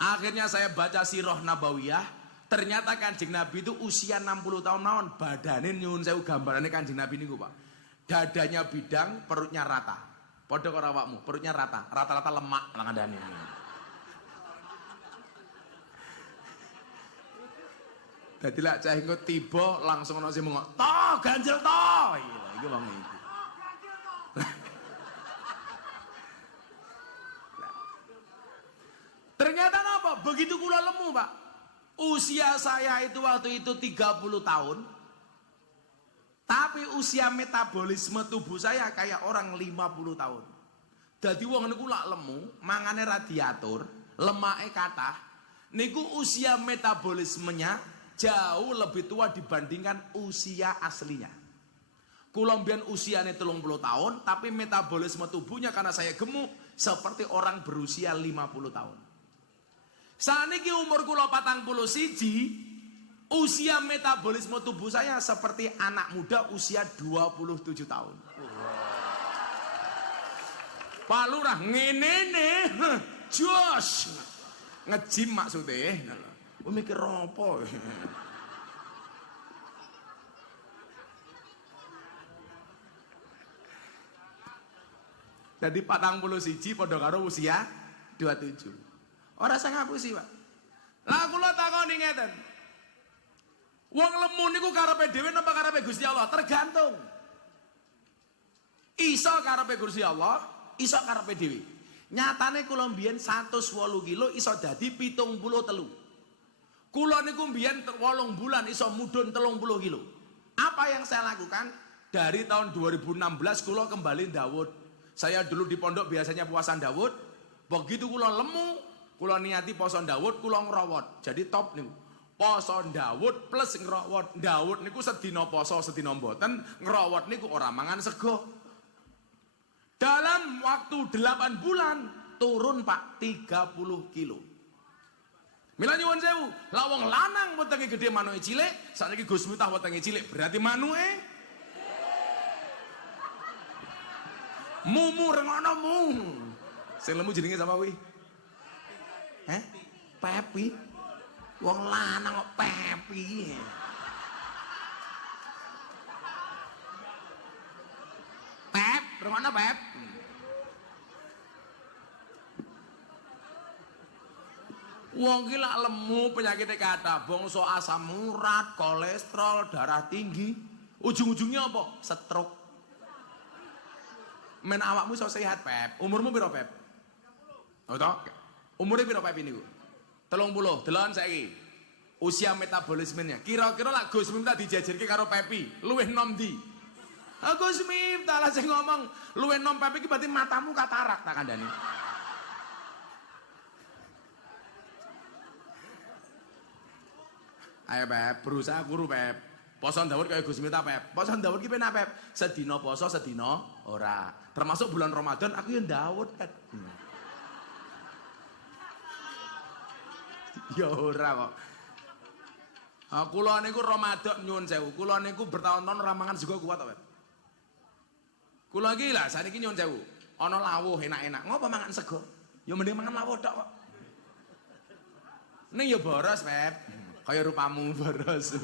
Akhirnya saya baca Sirah Nabawiyah, ternyata Kanjeng Nabi itu usia 60 tahun mawon, badane nyuwun sewu gambarane Kanjeng Nabi niku, Pak. Dadanya bidang, perutnya rata. Padha karo awakmu, perutnya rata, rata-rata lemak lah kandhane. Dadi lak cah engko tiba langsung ana sing mengok, "To, ganjel to." Iya, iki wong iki. Ternyata apa? Begitu kula lemu, Pak. Usia saya itu waktu itu 30 tahun. Tapi usia metabolisme tubuh saya kayak orang 50 tahun. Dadi wong niku lak lemu, mangane radiator, lemake kathah. Niku usia metabolismenya jauh lebih tua dibandingkan usia aslinya. Kula mbiyen usiane 30 tahun, tapi metabolisme tubuhnya karena saya gemuk seperti orang berusia 50 tahun. Saniki umur kula 41, usia metabolisme tubuh saya seperti anak muda usia 27 tahun. Pak Lurah ngene jos ngejim maksudnya. Mikir apa? Jadi 41 padha karo usia 27. Ora sing ngapusi, Pak. Lah kula takoni ngeten. Wong lemu niku karepe dhewe napa karepe Gusti Allah? Tergantung. Iso karepe Gusti Allah, iso karepe dhewe. Nyatane kula mbiyen 108 kilo iso dadi 73. Kula niku mbiyen 8 bulan iso mudhun 30 kilo. Apa yang saya lakukan? Dari tahun 2016 kula kembali Daud. Saya dulu di pondok biasanya puasa Daud. Begitu kula lemu, kula niati poso Daud, kula ngrawat. Jadi top niku. Poso Daud plus ngrawat. Daud niku sedina poso, sedina mboten, ngrawat niku ora mangan sego. Dalam waktu 8 bulan turun, Pak, 30 kilo. Mila nyuwun sewu, lah wong lanang wetenge gedhe manuke cilik, saiki Gus Miftah wetenge cilik, berarti manuke mumu rengono mu. Sing lemu jenenge sapa kuwi? Pepi. Wong lanang kok Pepi. Pep, rengono Pep. Wong ki lak lemu penyakitnya kathah, bangsa asam urat, kolesterol, darah tinggi. Ujung-ujungnya apa? Stroke. Men awakmu iso sehat, Pep. Umurmu piro, Pep? Oh toh? Umure piro Pep niku? 30, delon saiki. Usia metabolismenya. Kira-kira lak Gus Miftah dijajarke karo Pepi, luwih nom ndi? Gus Miftah lah sing ngomong luwih nom Pepi iki berarti matamu katarak tak kandhani. Ayo Pep, berusaha guru Pep. Poso ndawur kaya Gus Miftah Pep. Poso ndawur ki penak Pep. Sedina poso, sedina ora. Termasuk bulan Ramadan aku yang ndawur kan. Ya ora kok. Kula niku Ramadan nyuwun sewu. Kula niku bertahun-tahun ora mangan sego kuat Pep. Kula iki lah saniki nyuwun sewu. Ana lawuh enak-enak. Ngopo mangan sego? Ya mending mangan lawuh tok kok. Ning ya boros Pep. Kaya rupamu boros.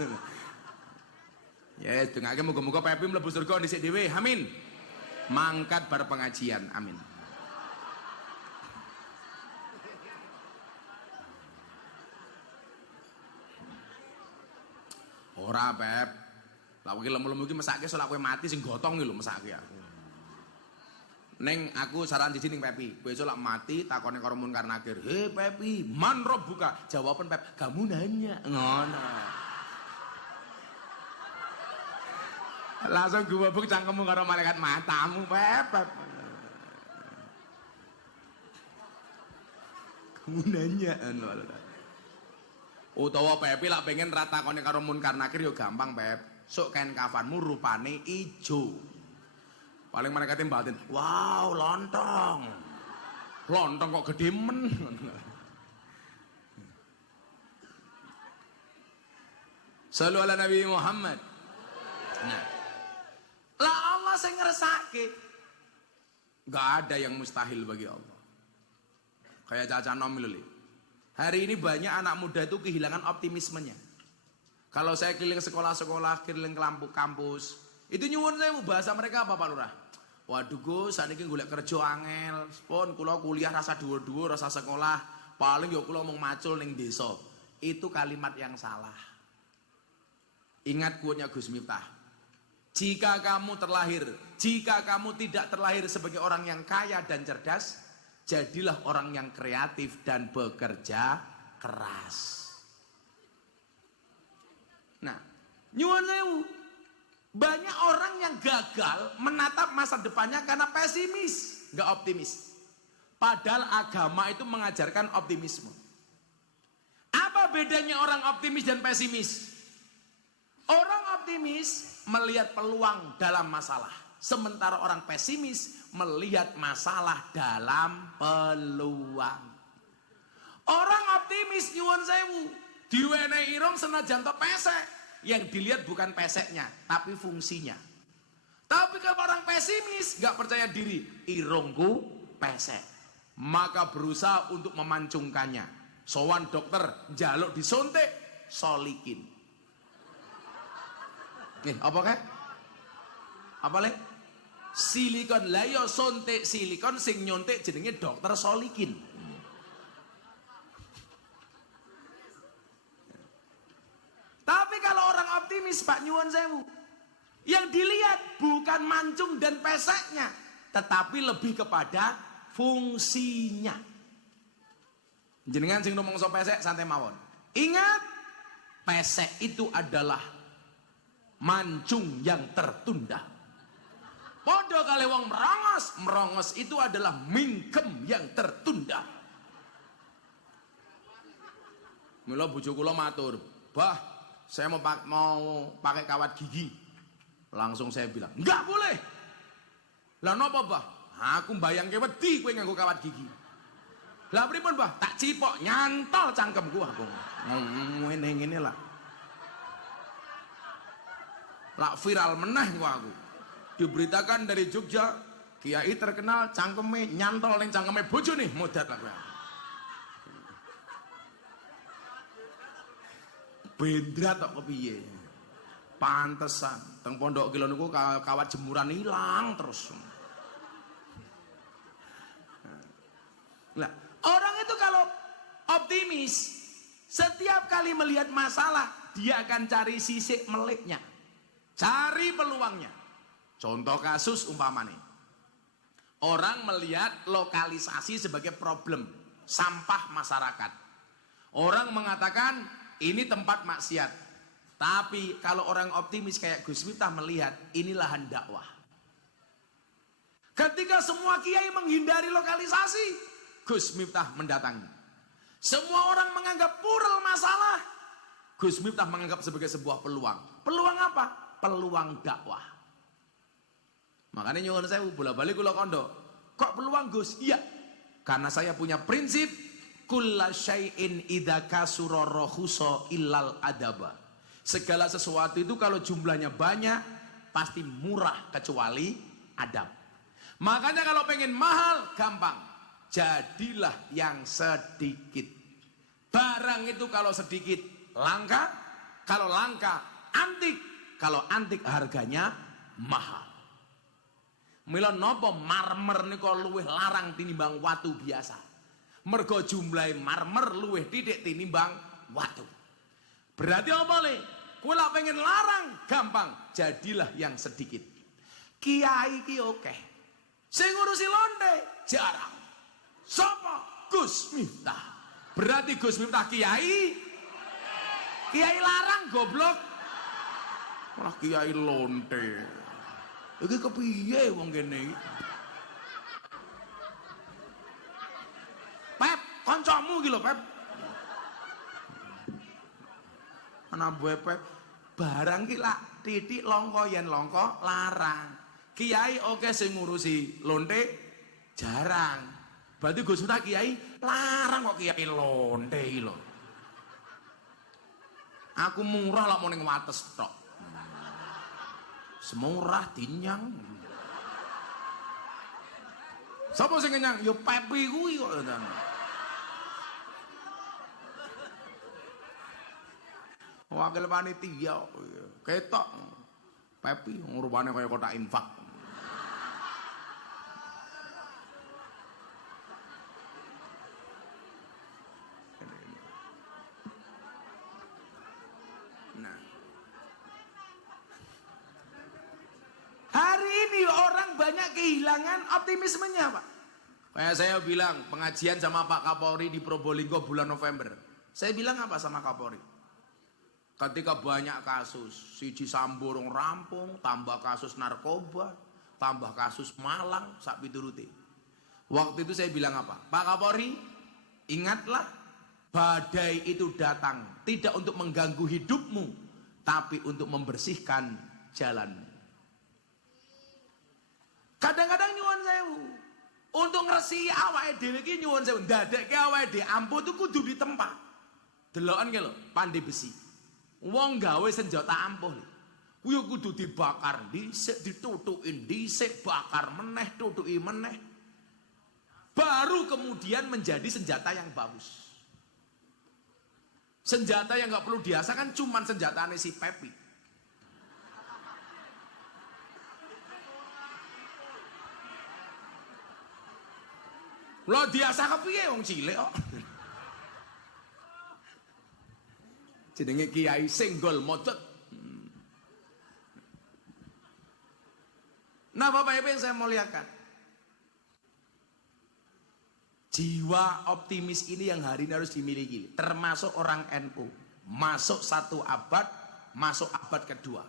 Ya, dengake muga-muga Pepi mlebu surga dhisik dhewe. Amin. Mangkat bar pengajian. Amin. Ora, Pep. Lah iki lemu-lemu iki mesake selak kowe mati sing gotong iki lho mesake aku. Ning aku saran siji ning Pepi, kowe lak mati takone karo Munkar Nakir. "He Pepi, man rabbuka?" Jawaban Pep, "Kamu nanya." Ngono. Langsung gubuk cangkemmu karo malaikat matamu, Pep. Kamu nanya ngono. Utawa Pepi lak pengen ratakone karo Munkar Nakir yo gampang, Pep. Sok kain kafanmu rupane ijo. Paling malaikate mbatin, "Wow, lontong. Lontong kok gede men." Sallu ala Nabi Muhammad. Nah. Lah Allah sing ngersake. Enggak ada yang mustahil bagi Allah. Kayak Caca Nom lho. Hari ini banyak anak muda itu kehilangan optimismenya. Kalau saya keliling sekolah-sekolah, keliling kampus, itu nyuwun saya bahasa mereka apa Pak Lurah? Waduh Gus, saniki golek kerja angel. Pun kula kuliah rasa dhuwur-dhuwur, rasa sekolah, paling ya kula mung macul ning desa. Itu kalimat yang salah. Ingat quote-nya Gus Miftah. Jika kamu tidak terlahir sebagai orang yang kaya dan cerdas, jadilah orang yang kreatif dan bekerja keras. Nah, nyuwun sewu. Banyak orang yang gagal menatap masa depannya karena pesimis, nggak optimis. Padahal agama itu mengajarkan optimisme. Apa bedanya orang optimis dan pesimis? Orang optimis melihat peluang dalam masalah, sementara orang pesimis melihat masalah dalam peluang. Orang optimis nyuwun sewu, diwenehi irung senajan to pesek. Yang dilihat bukan peseknya, tapi fungsinya. Tapi kalau orang pesimis, gak percaya diri, irungku pesek, maka berusaha untuk memancungkannya. Sowan dokter, jaluk disuntik, solikin. Apa kek? Apa le? Silikon, lah yo suntik silikon, sing nyuntik jenenge dokter solikin. Tapi kalau orang optimis Pak nyuwun sewu, yang dilihat bukan mancung dan peseknya, tetapi lebih kepada fungsinya. Jenengan sing rumangsa pesek santai mawon. Ingat, pesek itu adalah mancung yang tertunda. Padha kali wong merongos, merongos itu adalah mingkem yang tertunda. Mula bojo kula matur, "Bah, saya mau pakai kawat gigi." Langsung saya bilang, "Enggak boleh." Lah napa, Bah? Aku mbayangke wedi kowe nganggo kawat gigi. Lah pripun, Mbah? Tak cipok nyantol cangkemku aku. Ngene lah. Lah viral meneh aku. Diberitakan dari Jogja, kiai terkenal cangkeme nyantol ning cangkeme bojone modat lah kowe. Bendrat tok kepiye? Pantesan teng pondok kilo niku kawat jemuran hilang terus. Lah, orang itu kalau optimis, setiap kali melihat masalah, dia akan cari sisi meleknya. Cari peluangnya. Contoh kasus umpamane. Orang melihat lokalisasi sebagai problem, sampah masyarakat. Orang mengatakan ini tempat maksiat. Tapi kalau orang optimis kayak Gus Miftah melihat ini lahan dakwah. Ketika semua kiai menghindari lokalisasi, Gus Miftah mendatangi. Semua orang menganggap purel masalah, Gus Miftah menganggap sebagai sebuah peluang. Peluang apa? Peluang dakwah. Makanya nyuwun sewu bola-balik kula kondo. Kok peluang Gus? Iya. Karena saya punya prinsip kulla syai'in idza kasura rakhusa illal adaba. Segala sesuatu itu kalau jumlahnya banyak pasti murah kecuali adab. Makanya kalau pengen mahal gampang. Jadilah yang sedikit. Barang itu kalau sedikit langka, kalau langka antik, kalau antik harganya mahal. Mila nopo marmer niku luwih larang tinimbang watu biasa. Mergo jumlahe marmer luwih titik tinimbang watu. Berarti apa le? Kowe lak pengen larang gampang, jadilah yang sedikit. Kiai ki oke. Sing ngurusi lonte jarang. Sapa? Gus Miftah. Berarti Gus Miftah kiai. Kiai larang goblok. Malah kiai lonte. Iki kepiye wong kene iki? Pep, kancamu iki lho, Pep. Ana buwe Pep, barang ki lak titik longko yen longko larang. Kiai oke sing ngurusi lonte jarang. Berarti Gus Miftah kiai larang kok kiai lonte iki lho. Aku murah lak mau ning wates tok. Semurah dinyang. Sapa sing kenyang? Ya Pepi kuwi kok. Wakil panitia ketok Pepi ngurupane kaya kotak infak. Hari ini orang banyak kehilangan optimismenya, Pak. Kayak saya bilang pengajian sama Pak Kapolri di Probolinggo bulan November. Saya bilang apa sama Kapolri? Ketika banyak kasus, siji Sambo rong rampung, tambah kasus narkoba, tambah kasus Malang, sak pituruté. Waktu itu saya bilang apa? Pak Kapolri, ingatlah badai itu datang tidak untuk mengganggu hidupmu, tapi untuk membersihkan jalanmu. Kadang-kadang nyuwun sewu untuk ngresi awake dhewe iki nyuwun sewu ndadekke awake dhewe ampuh itu kudu ditempa. Deloken ki lho, pandai besi. Wong gawe senjata ampuh lho. Kuwi kudu dibakar dhisik, ditutuki dhisik, bakar meneh, tutuki meneh. Baru kemudian menjadi senjata yang bagus. Senjata yang enggak perlu diasah kan cuman senjatane si Pepi. Lo biasa kepiye wong cilik kok. Jenenge Kiai Senggol Modot. Nah, Bapak Ibu yang saya muliakan. Jiwa optimis ini yang hari ini harus dimiliki, termasuk orang NU. Masuk satu abad, masuk abad kedua.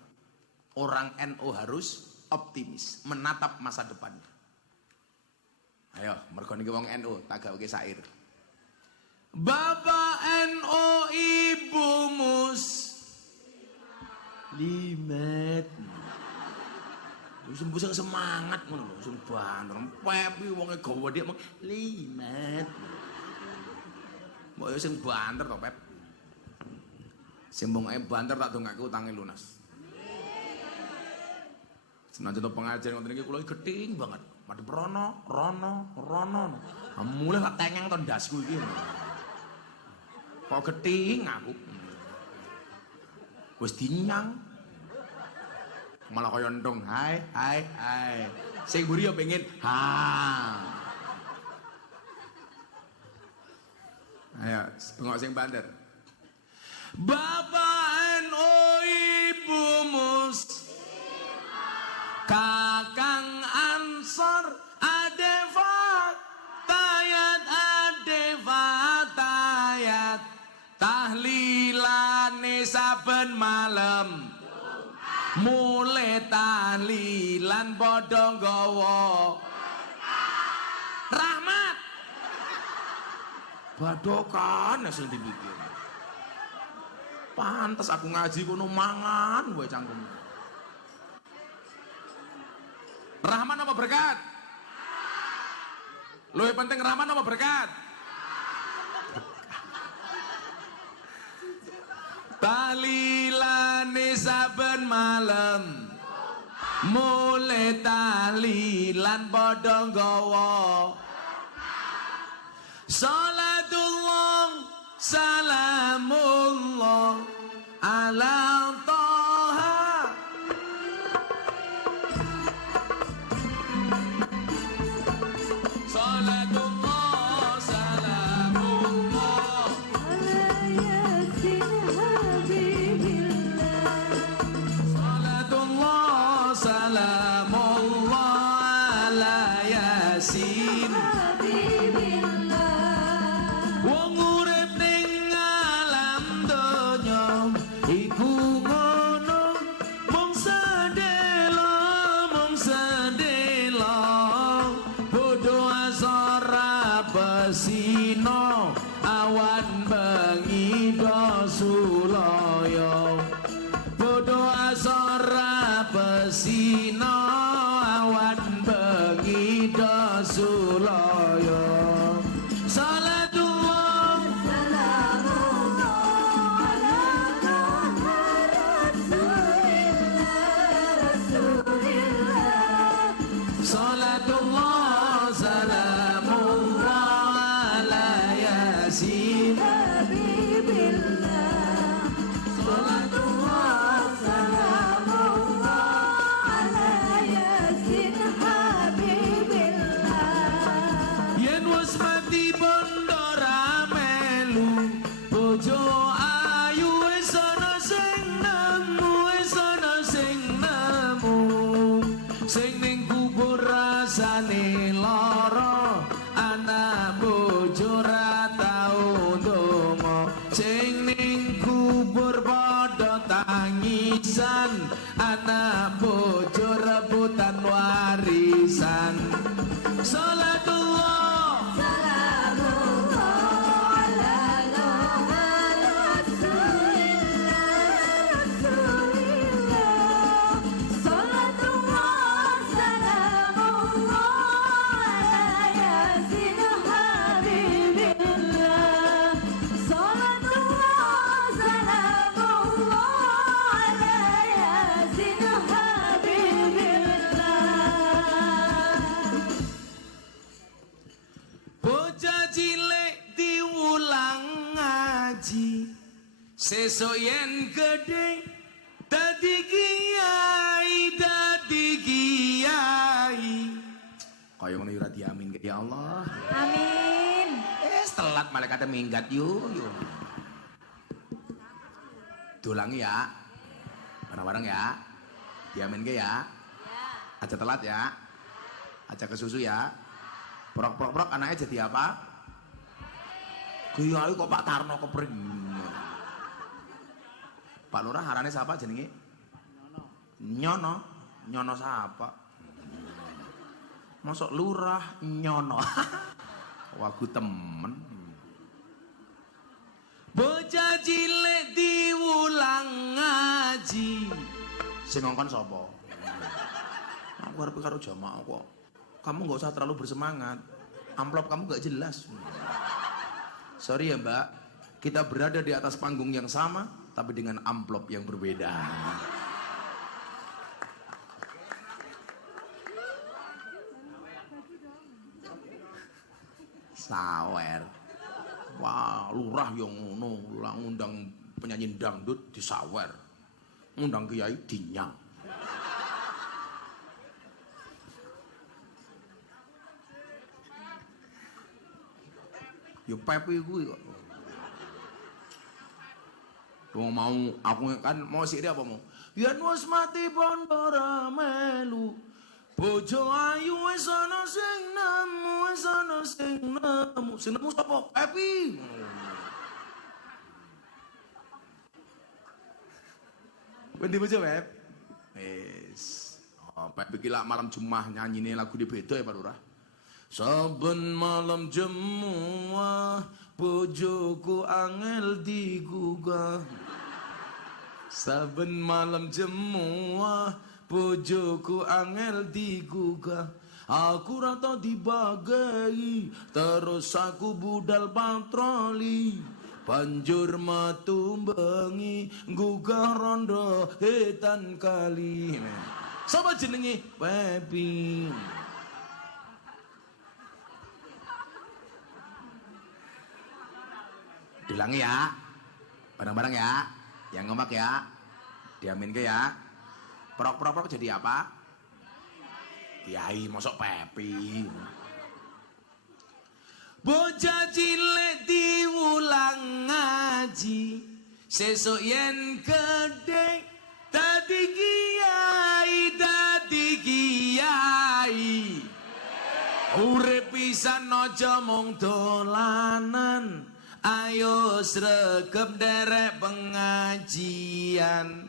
Orang NU harus optimis, menatap masa depannya. Ayo, mergo niki wong NU, tak gaweke syair. Bapak NU Ibu Muslimat. Wis semangat ngono lho, sing banter. Pepi wonge gawa dik limat. Mbok yo sing banter to, Pep. Sing bongoke banter tak dongake utange lunas. Senajan to pengajian ngoten iki kula gething banget. Madhep rono. Mulai tak tengeng to ndasku iki. Kok gething aku. Wis dinyang. Malah kaya entung, hai. Sing mburi yo pengen ha. Ayo, bengok sing banter. Bapak NU Ibu Mus Kakang Ansor Adeva tahlilane saben malam mulai tahlilan padha nggawa rahmat badokan sing dipikir pantes aku ngaji kono mangan wae cangkem. Rahmat apa berkat? Luwih penting rahmat apa berkat? Tahlilane saben malam mulai tahlilan padha nggawa salatullah salamullah ala Taha salatullah salamullah ala yasin habibillah salatullah salamullah ala yasin habibillah wong urip ning alam donya iku ngono mung sedelo bodho asora pesino awan bengi do sulaya bodho asora pesino awan bengi do sulaya salatullah salamullah ala rasulillah salatullah salamullah ala yasin habibillah salatullah salamullah ala yasin habibillah yen wis mati bondo ra melu bojo ayu wis ana sing nemu sing ning kubur rasane lara anak bojo ra tau ndonga sing ning kubur padha tangisan anak bojo rebutan warisan salatullah salamullah ala rasulillah salatullah salamullah ala yasin habibillah salatullah salamullah ala yasin habibillah bocah cilik diulang ngaji sesuk yen gedhe dadi kiai kaya ngono ora diamin ya Allah amin telat malaikate minggat yo dulangi ya bareng-bareng ya diamin ke ya aja telat ya aja kesusu ya prok anaknya jadi apa kiai kok Pak Tarno kepring Pak Lurah harane siapa jenenge Nyono siapa mosok lurah Nyono wagu temen bocah cilik diulang ngaji sing ngongkon sapa aku arep karo jamaah kok kamu nggak usah terlalu bersemangat amplop kamu nggak jelas Sorry ya Mbak, kita berada di atas panggung yang sama, tapi dengan amplop yang berbeda. Sawer. Wah, lurah yang ngono, lah ngundang penyanyi dangdut disawer. Ngundang kiai dinyang. Yo Pepi kuwi kok. Wong mau aku kan mau sik apa mau? Yen wis mati pondora melu. Bojo ayu wis ana sing nemu, wis ana sing nemu. Sing nemu sapa? Pepi. Wendi bojo, Pep? Wis. Oh, Pepi ki lak malam Jumat nyanyine lagu di beda ya Pak Lurah. Saben malam jemuah bojoku angel digugah. Saben malam jemuah bojoku angel digugah. Aku rata dibagi terus aku budal patroli. Banjur metu bengi gugah rondo etan kali. Sapa jenenge? Pepi. Dilangi ya, bareng-bareng ya, yang ngomak ya, diamin ke ya. Prok jadi apa? Kiai mosok Pepi. Bocah cilik diulang ngaji, sesuk yen gedhe dadi kiai. Urip pisan aja mung dolanan. Ayo sregep derek pengajian.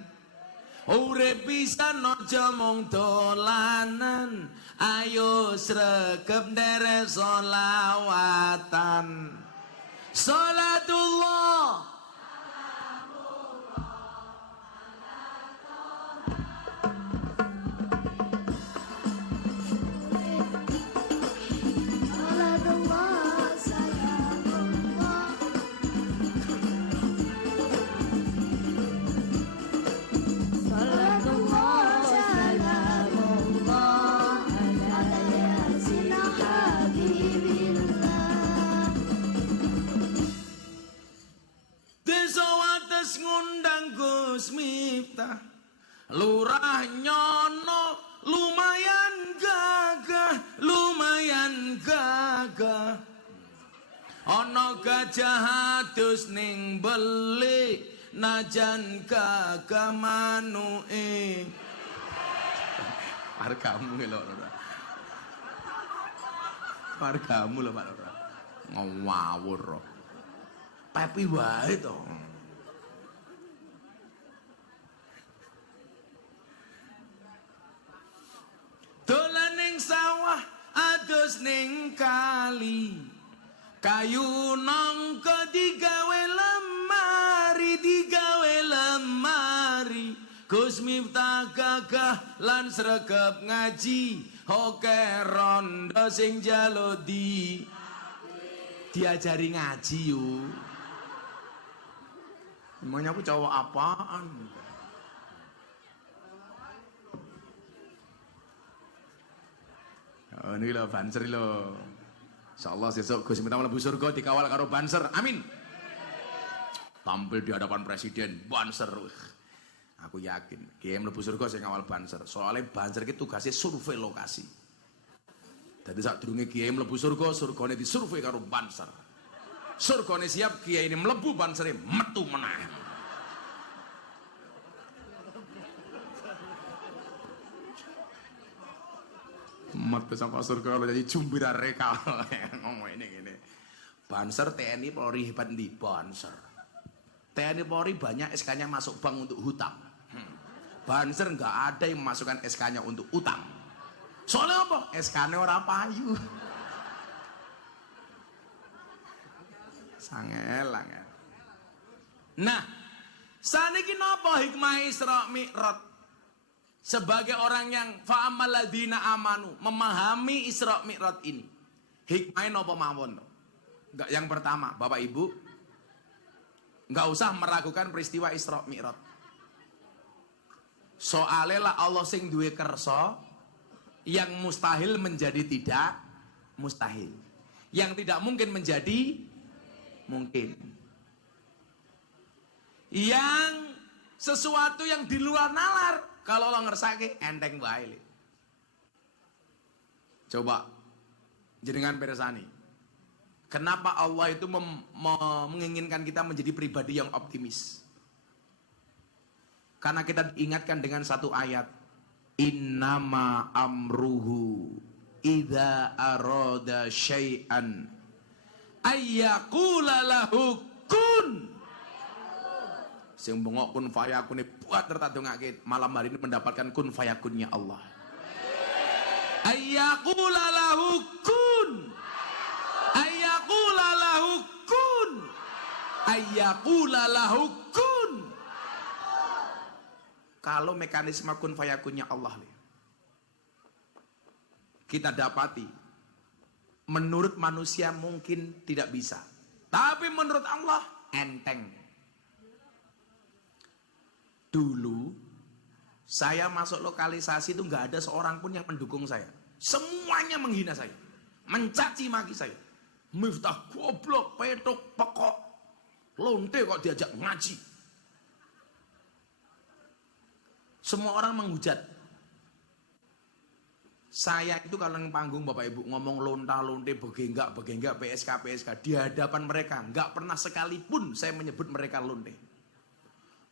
Urip pisan aja mung dolanan. Ayo sregep derek sholawatan. Salatullah ngundang Gus Miftah, lurah nyono lumayan gagah. Ana gajah adus ning beli najan gagah manuke. Hargamu lho Lurah. Hargamu lho Pak Lurah. Ngawur. Pepi wae to. Dolan ning sawah adus ning kali, kayu nangka digawe lemari. Gus Miftah gagah lan sregep ngaji, oke rondo sing jalo diajari ngaji yuk. Emangnya aku cowok apaan? Oh, ini lho banser lho. Insyaallah sesuk Gus Miftah mlebu surga dikawal karo banser. Amin. Tampil di hadapan presiden banser. Aku yakin Kiai mlebu surga sing ngawal banser. Soalnya banser iki tugasnya survei lokasi. Dadi sadurunge Kiai mlebu surga, surgane disurvei karo banser. Surgane siap, Kiai ini mlebu bansere metu meneh. Mati sampai surga lo jadi jumbira reka. Ngomong ini Banser TNI Polri hebat di Banser. TNI Polri banyak SK-nya masuk bank untuk hutang. Banser nggak ada yang memasukkan SK-nya untuk utang. Soalnya apa? SK-nya ora payu. Sangel. Nah, saniki napa hikmah Isra Mi'raj? Sebagai orang yang fa'amal ladina amanu, memahami Isra Mi'raj ini, hikmahnya napa mawon? Enggak, yang pertama, Bapak Ibu, enggak usah meragukan peristiwa Isra Mi'raj. Soalnya lah Allah sing duwe kersa, yang mustahil menjadi tidak mustahil. Yang tidak mungkin menjadi mungkin. Yang sesuatu yang di luar nalar, kalau Allah ngersake enteng bae. Coba jenengan persani. Kenapa Allah itu menginginkan kita menjadi pribadi yang optimis? Karena kita diingatkan dengan satu ayat. Innama amruhu idza arada syai'an ayyaqula lahu kun. Sing bengok kun fayakun buat tertadongake malam hari ini mendapatkan kun fayakunnya Allah. Ayyaqula lahu kun. Ayyaqula lahu kun. Ayyaqula lahu kun. Kalau mekanisme kun fayakunnya Allah kita dapati, menurut manusia mungkin tidak bisa, tapi menurut Allah enteng. Dulu saya masuk lokalisasi itu nggak ada seorang pun yang mendukung saya, semuanya menghina saya, mencaci maki saya. Miftah goblok, petok, pekok, lonte kok diajak ngaji. Semua orang menghujat. Saya itu kalau yang panggung Bapak Ibu ngomong lonta-lonte, begenggak, PSK, di hadapan mereka nggak pernah sekalipun saya menyebut mereka lonte.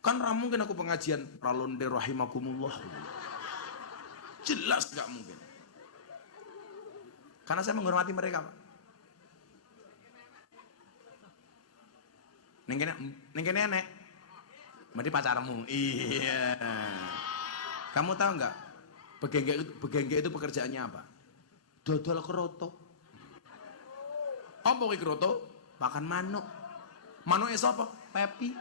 Kan mungkin aku pengajian pralonte rahimakumullah. Jelas nggak mungkin. Karena saya menghormati mereka, Pak. Neng kene nek. Berarti pacarmu. Iya. Kamu tahu nggak? Begenggek itu pekerjaannya apa? Dodol keroto. Apa ki keroto? Makan manuk. Manuk sapa? Pepi.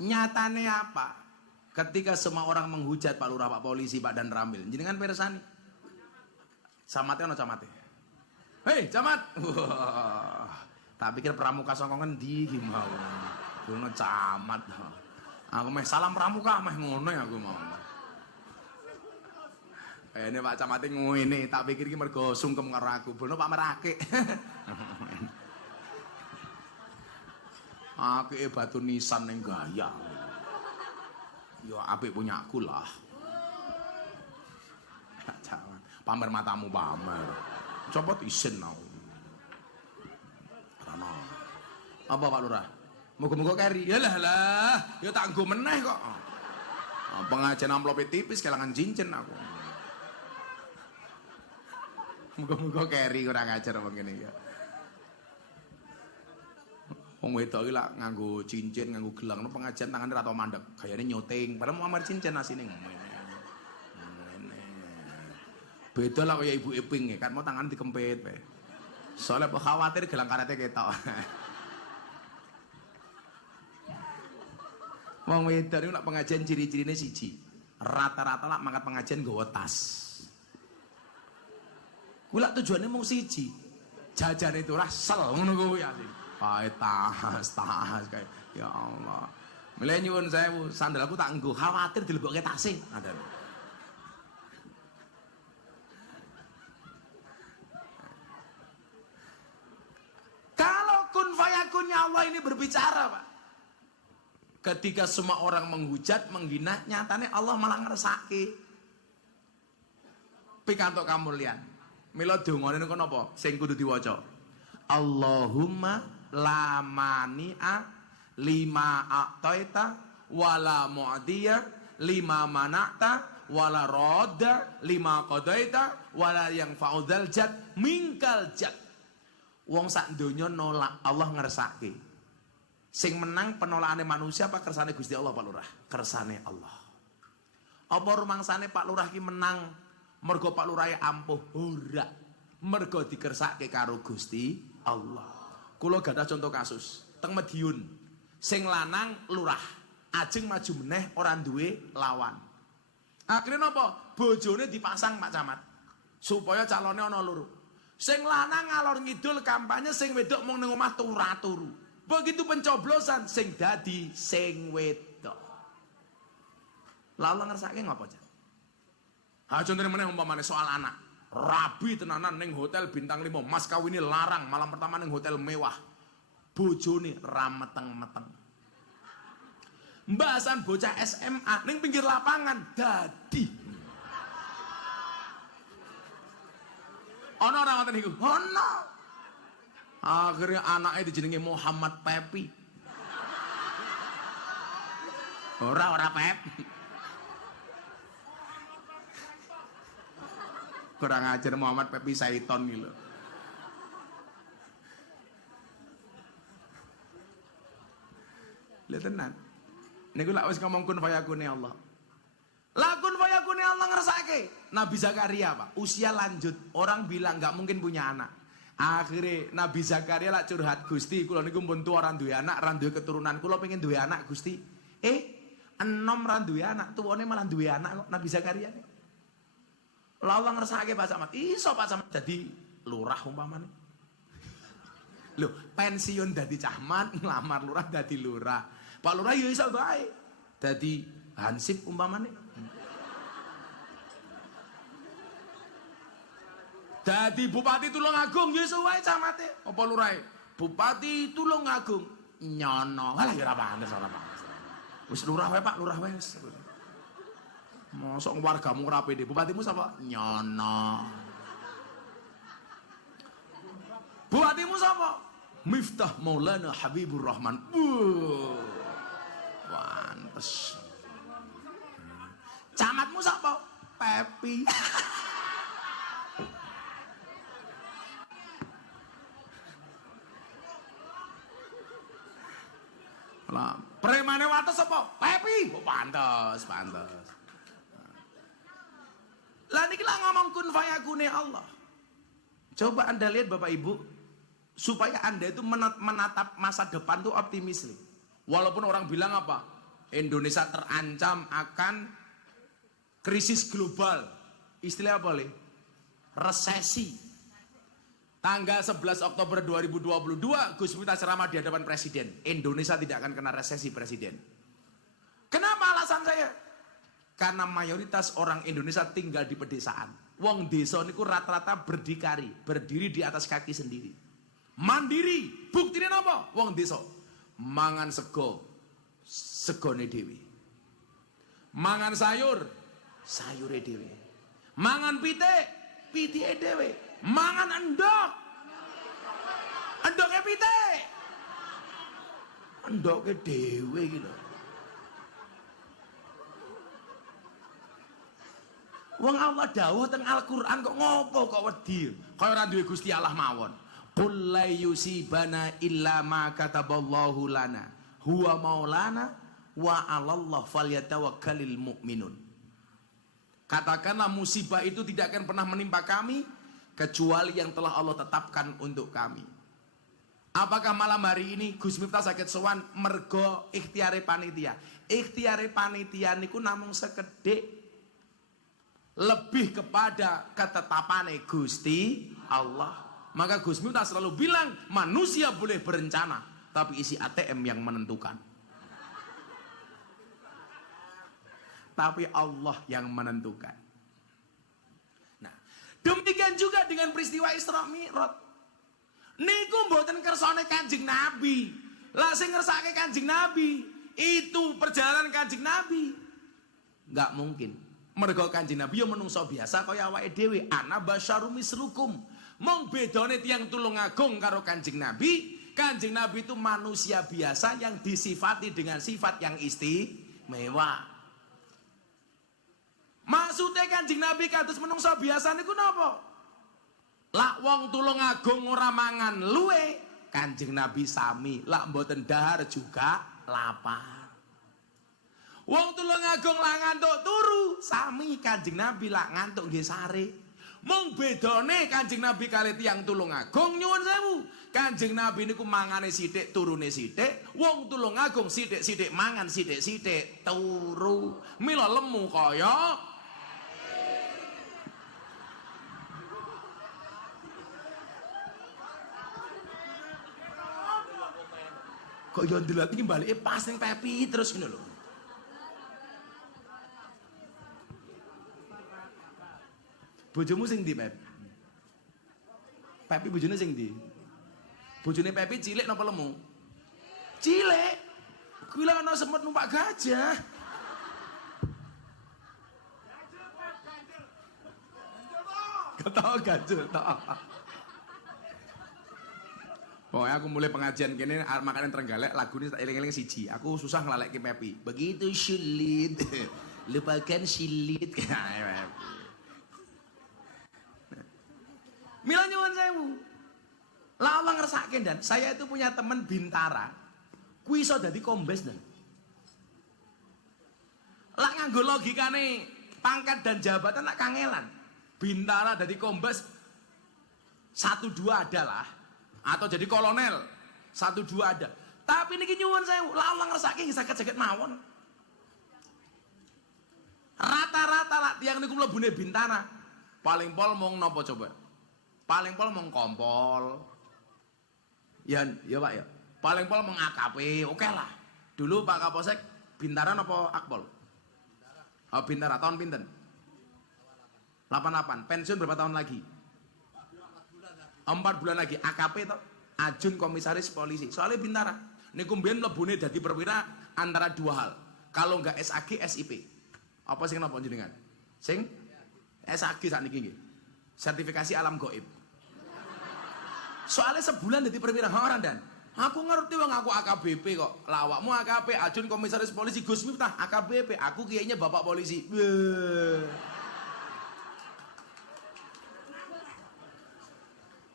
Nyatane apa? Ketika semua orang menghujat Pak Lurah, Pak Polisi, Pak Dan Ramil, jenengan persani. Camate ono camate. Hei, camat. Wah. Tak pikir pramuka saka ngendi iki mau. Ngono camat. Aku meh salam pramuka meh ngono ya aku mau. Ini Pak Camate ngene, tak pikir iki mergo sungkem karo aku. Bono Pak Merake. Akike batu nisan ning gaya. Ya apik punya aku lah. Jangan pamer matamu pamer. Coba isin aku. Rano. Apa Pak Lurah? Muga-muga keri. Yalah lah, ya tak nggo meneh kok. Pengajian amplope tipis kelangan cincin aku. Muga-muga keri kurang ajar apa ngene ya. Wong wedok iki lak nganggo cincin, nganggo gelang, pengajian tangane ra tau mandek, gayane nyoting, padahal mau amer cincin asine ngene. Beda lah kaya ibu Iping kan mau tangan dikempit pe. Soalnya khawatir gelang karate ketok. Wong wedok niku lak pengajian ciri-cirine siji. Rata-rata lak mangkat pengajian nggawa tas. Kuwi lak tujuane mung siji. Jajane itu rasel ngono kuwi ya. Tas kayak ya Allah. Mulai nyuwun sewu, sandal aku tak nggo, khawatir dilebokke tase. Ada. Kalau kun fayakunnya Allah ini berbicara, Pak. Ketika semua orang menghujat, menghina, nyatanya Allah malah ngersake. Pikantuk kamu lihat. Mila dongane niku napa? Sing kudu diwaca. Allahumma la mani'a lima a'taita wala mu'diya lima mana'ta wala radda lima qadaita wala yang fa'udzal jad minkal jad. Wong sak donya nolak, Allah ngersake. Sing menang penolaane manusia apa kersane Gusti Allah Pak Lurah? Kersane Allah. Apa rumangsane Pak Lurah ki menang mergo Pak Lurah ampuh? Ora. Mergo dikersake karo Gusti Allah. Kula gadah contoh kasus teng Madiun. Sing lanang lurah, ajeng maju meneh ora duwe lawan. Akhirnya napa? Bojone dipasang Pak Camat supaya calonnya ana loro. Sing lanang ngalor ngidul kampanye, sing wedok mung ning omah turu. Begitu pencoblosan sing dadi sing wedok. Lalu ngersake ngapa, Cak? Ha contohnya meneh umpamane soal anak. Rabi tenanan ning hotel bintang 5, mas kawine larang, malam pertama ning hotel mewah. Bojone ra meteng-meteng. Mbahasan bocah SMA ning pinggir lapangan dadi. Ono ora ngoten niku? Ono. Akhirnya anaknya dijenengi Muhammad Pepi. Ora Pep. Kurang ajar Muhammad Pepi Saiton nih lho. Lihat tenan. Niku lak wis ngomong kun fayakune Allah. Lakun fayakune Allah ngersake. Nabi Zakaria Pak, usia lanjut, orang bilang nggak mungkin punya anak. Akhirnya Nabi Zakaria lah curhat, Gusti, kula niku pun tua ora duwe anak, ora duwe keturunan, kula pengen duwe anak Gusti. Enom ora duwe anak, tuwane malah duwe anak kok Nabi Zakaria. Lah Allah ngersake Pak Camat. Iso Pak Camat dadi lurah umpamane. Loh, pensiun dadi camat, nglamar lurah dadi lurah. Pak Lurah yo iso bae. Dadi hansip umpamane. Dadi Bupati Tulungagung ya iso wae camate. Apa lurahe? Bupati Tulungagung nyono. Alah ya ora pantes, ora pantes. Wis lurah wae Pak, lurah wae wis. Mosok wargamu ora pede. Bupatimu sapa? Nyono. Bupatimu sapa? Miftah Maulana Habibur Rahman. Pantes. Camatmu sapa? Pepi. Lah, premane wates apa? Pepi. Oh, pantes. Lah niki lah ngomong kun fayakune Allah. Coba Anda lihat Bapak Ibu, supaya Anda itu menatap masa depan tuh optimis nih. Walaupun orang bilang apa? Indonesia terancam akan krisis global. Istilah apa, Le? Resesi. Tanggal 11 Oktober 2022, Gus Miftah ceramah di hadapan Presiden. Indonesia tidak akan kena resesi, Presiden. Kenapa alasan saya? Karena mayoritas orang Indonesia tinggal di pedesaan. Wong desa niku rata-rata berdiri di atas kaki sendiri. Mandiri. Buktinya apa? Wong desa mangan segone dhewe. Mangan sayur, sayure dhewe. Mangan pitike dhewe. Mangan endok, endoknya pitik, endoknya dewe gitu. Wong Allah dawuh teng Al-Qur'an kok ngopo kok wedi? Kaya ora duwe Gusti Allah mawon. Qul la yusibana illa ma kataballahu lana huwa maulana wa 'alallah falyatawakkalul mu'minun. Katakanlah musibah itu tidak akan pernah menimpa kami kecuali yang telah Allah tetapkan untuk kami. Apakah malam hari ini Gus Miftah sakit sowan mergo ikhtiare panitia? Ikhtiare panitia niku namung sekedhik lebih kepada ketetapane Gusti Allah. Maka Gus Miftah selalu bilang manusia boleh berencana, tapi isi ATM yang menentukan. Tapi Allah yang menentukan. Demikian juga dengan peristiwa Isra Mi'raj. Niku mboten kersane Kanjeng Nabi. Lah sing ngersake Kanjeng Nabi, itu perjalanan Kanjeng Nabi. Enggak mungkin. Mergo Kanjeng Nabi yo menungso biasa kaya awake dhewe, ana basyarum mislukum. Mong bedane tiyang Tulungagung karo Kanjeng Nabi, Kanjeng Nabi itu manusia biasa yang disifati dengan sifat yang istimewa. Maksudnya Kanjeng Nabi kados menungso biasa niku napa? Lak wong Tulungagung ora mangan luwe, Kanjeng Nabi sami, lak mboten dahar juga lapar. Wong Tulungagung lak ngantuk turu, sami Kanjeng Nabi lak ngantuk nggih sare. Mung bedane Kanjeng Nabi kali tiyang Tulungagung nyuwun sewu. Kanjeng Nabi niku mangane sithik turune sithik, wong Tulungagung sithik-sithik mangan sithik-sithik turu. Mila lemu kaya kok yo ndelok iki balike pas ning Pepi terus ngono lho. Bojomu sing ndi, Pep? Pepi bojone sing ndi? Bojone Pepi cilik napa lemu? Cilik. Kuwi lho ana semut numpak gajah. Ketawa gajah tok. Pokoknya aku mulai pengajian kene makanan Trenggalek lagune tak eling-eling siji. Aku susah nglalekke Pepi. Begitu sulit. Lupakan silit. Mila nyuwun sewu. Lah Allah ngersake dan saya itu punya teman Bintara. Kuwi iso dadi kombes dan. Lah nganggo logikane pangkat dan jabatan tak kangelan. Bintara dadi kombes 1-2 adalah atau jadi kolonel 1-2 ada. Tapi niki nyuwun sewu, lah Allah ngersake saged-saged mawon. Rata-rata lah tiang niku mlebune Bintara. Paling pol mung napa coba? Paling pol mung kompol. Ya Pak ya. Paling pol mung AKP, oke lah. Dulu Pak Kapolsek Bintara napa Akpol? Oh Bintara tahun pinten? 88. Pensiun berapa tahun lagi? 4 bulan lagi. AKP toh? Ajun Komisaris Polisi. Soalnya Bintara niku mbiyen mlebune dadi perwira antara 2 hal. Kalau enggak SAG, SIP. Apa sing napa jenengan? Sing SAG sakniki nggih. Sertifikasi alam gaib. Soalnya sebulan dadi perwira orang dan aku ngerti wong aku AKBP kok. Lah awakmu AKP, Ajun Komisaris Polisi, Gus Miftah AKBP, aku kayaknya bapak polisi.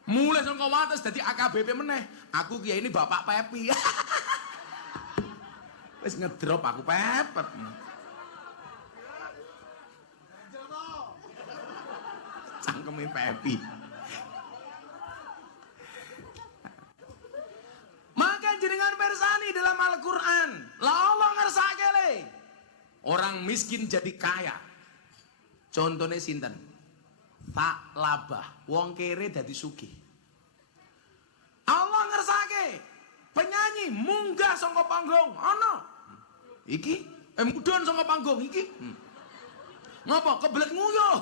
Mulai saka wates dadi AKBP meneh. Aku kiai ini bapak Pepi. Wis ngedrop aku pepet. Cangkeme Pepi. Maka jenengan persani dalam Al-Quran. Lah Allah ngersake le. Orang miskin jadi kaya. Contohnya sinten? Tak labah. Wong kere dadi sugih. Allah ngersake. Penyanyi munggah saka panggung. Ana. Iki mudhun saka panggung iki. Ngapa kebelet nguyuh?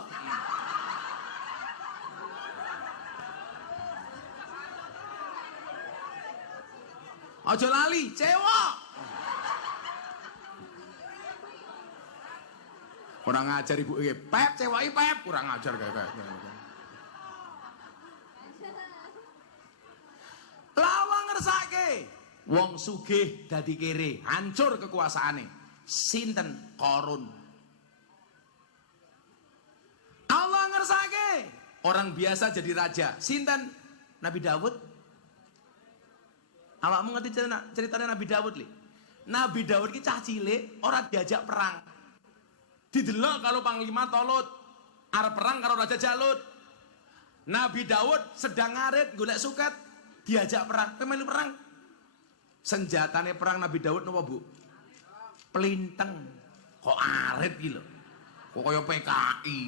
Aja lali, cewek. Kurang ajar ibu iki. Pep, cewek Pep, kurang ajar kayak. Lawang ngersake. Wong sugih dadi kere, hancur kekuasaane. Sinten? Korun. Allah ngersake. Orang biasa jadi raja. Sinten? Nabi Daud. Awakmu ngerti ceritanya Nabi Daud li? Nabi Daud ki cah cilik, ora diajak perang. Didelok kalau Panglima Tolut arep perang karo Raja Jalut. Nabi Daud sedang ngarit golek suket, diajak perang. Kowe melu perang. Senjatane perang Nabi Daud napa, Bu? Pelinteng. Kok arit iki lho. Kok kaya PKI.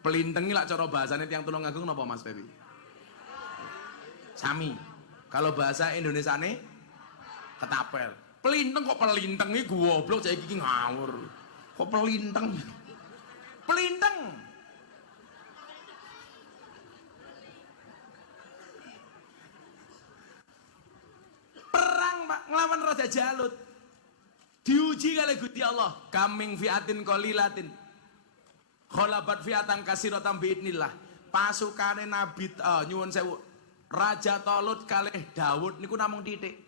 Pelinteng iki lak cara bahasane tiyang Tulungagung napa Mas Pepi? Sami. Kalau bahasa Indonesia nih ketapel. Pelinteng kok pelinteng iki goblok cah iki ngawur. Kok pelinteng? Pelinteng. Perang Pak nglawan Raja Jalut. Diuji kali Gusti Allah, kaming fiatin qalilatin. Khalabat fiatan kasiratan biidnillah. Pasukane Nabi nyuwun sewu Raja Tolut kalih Daud niku namung titik.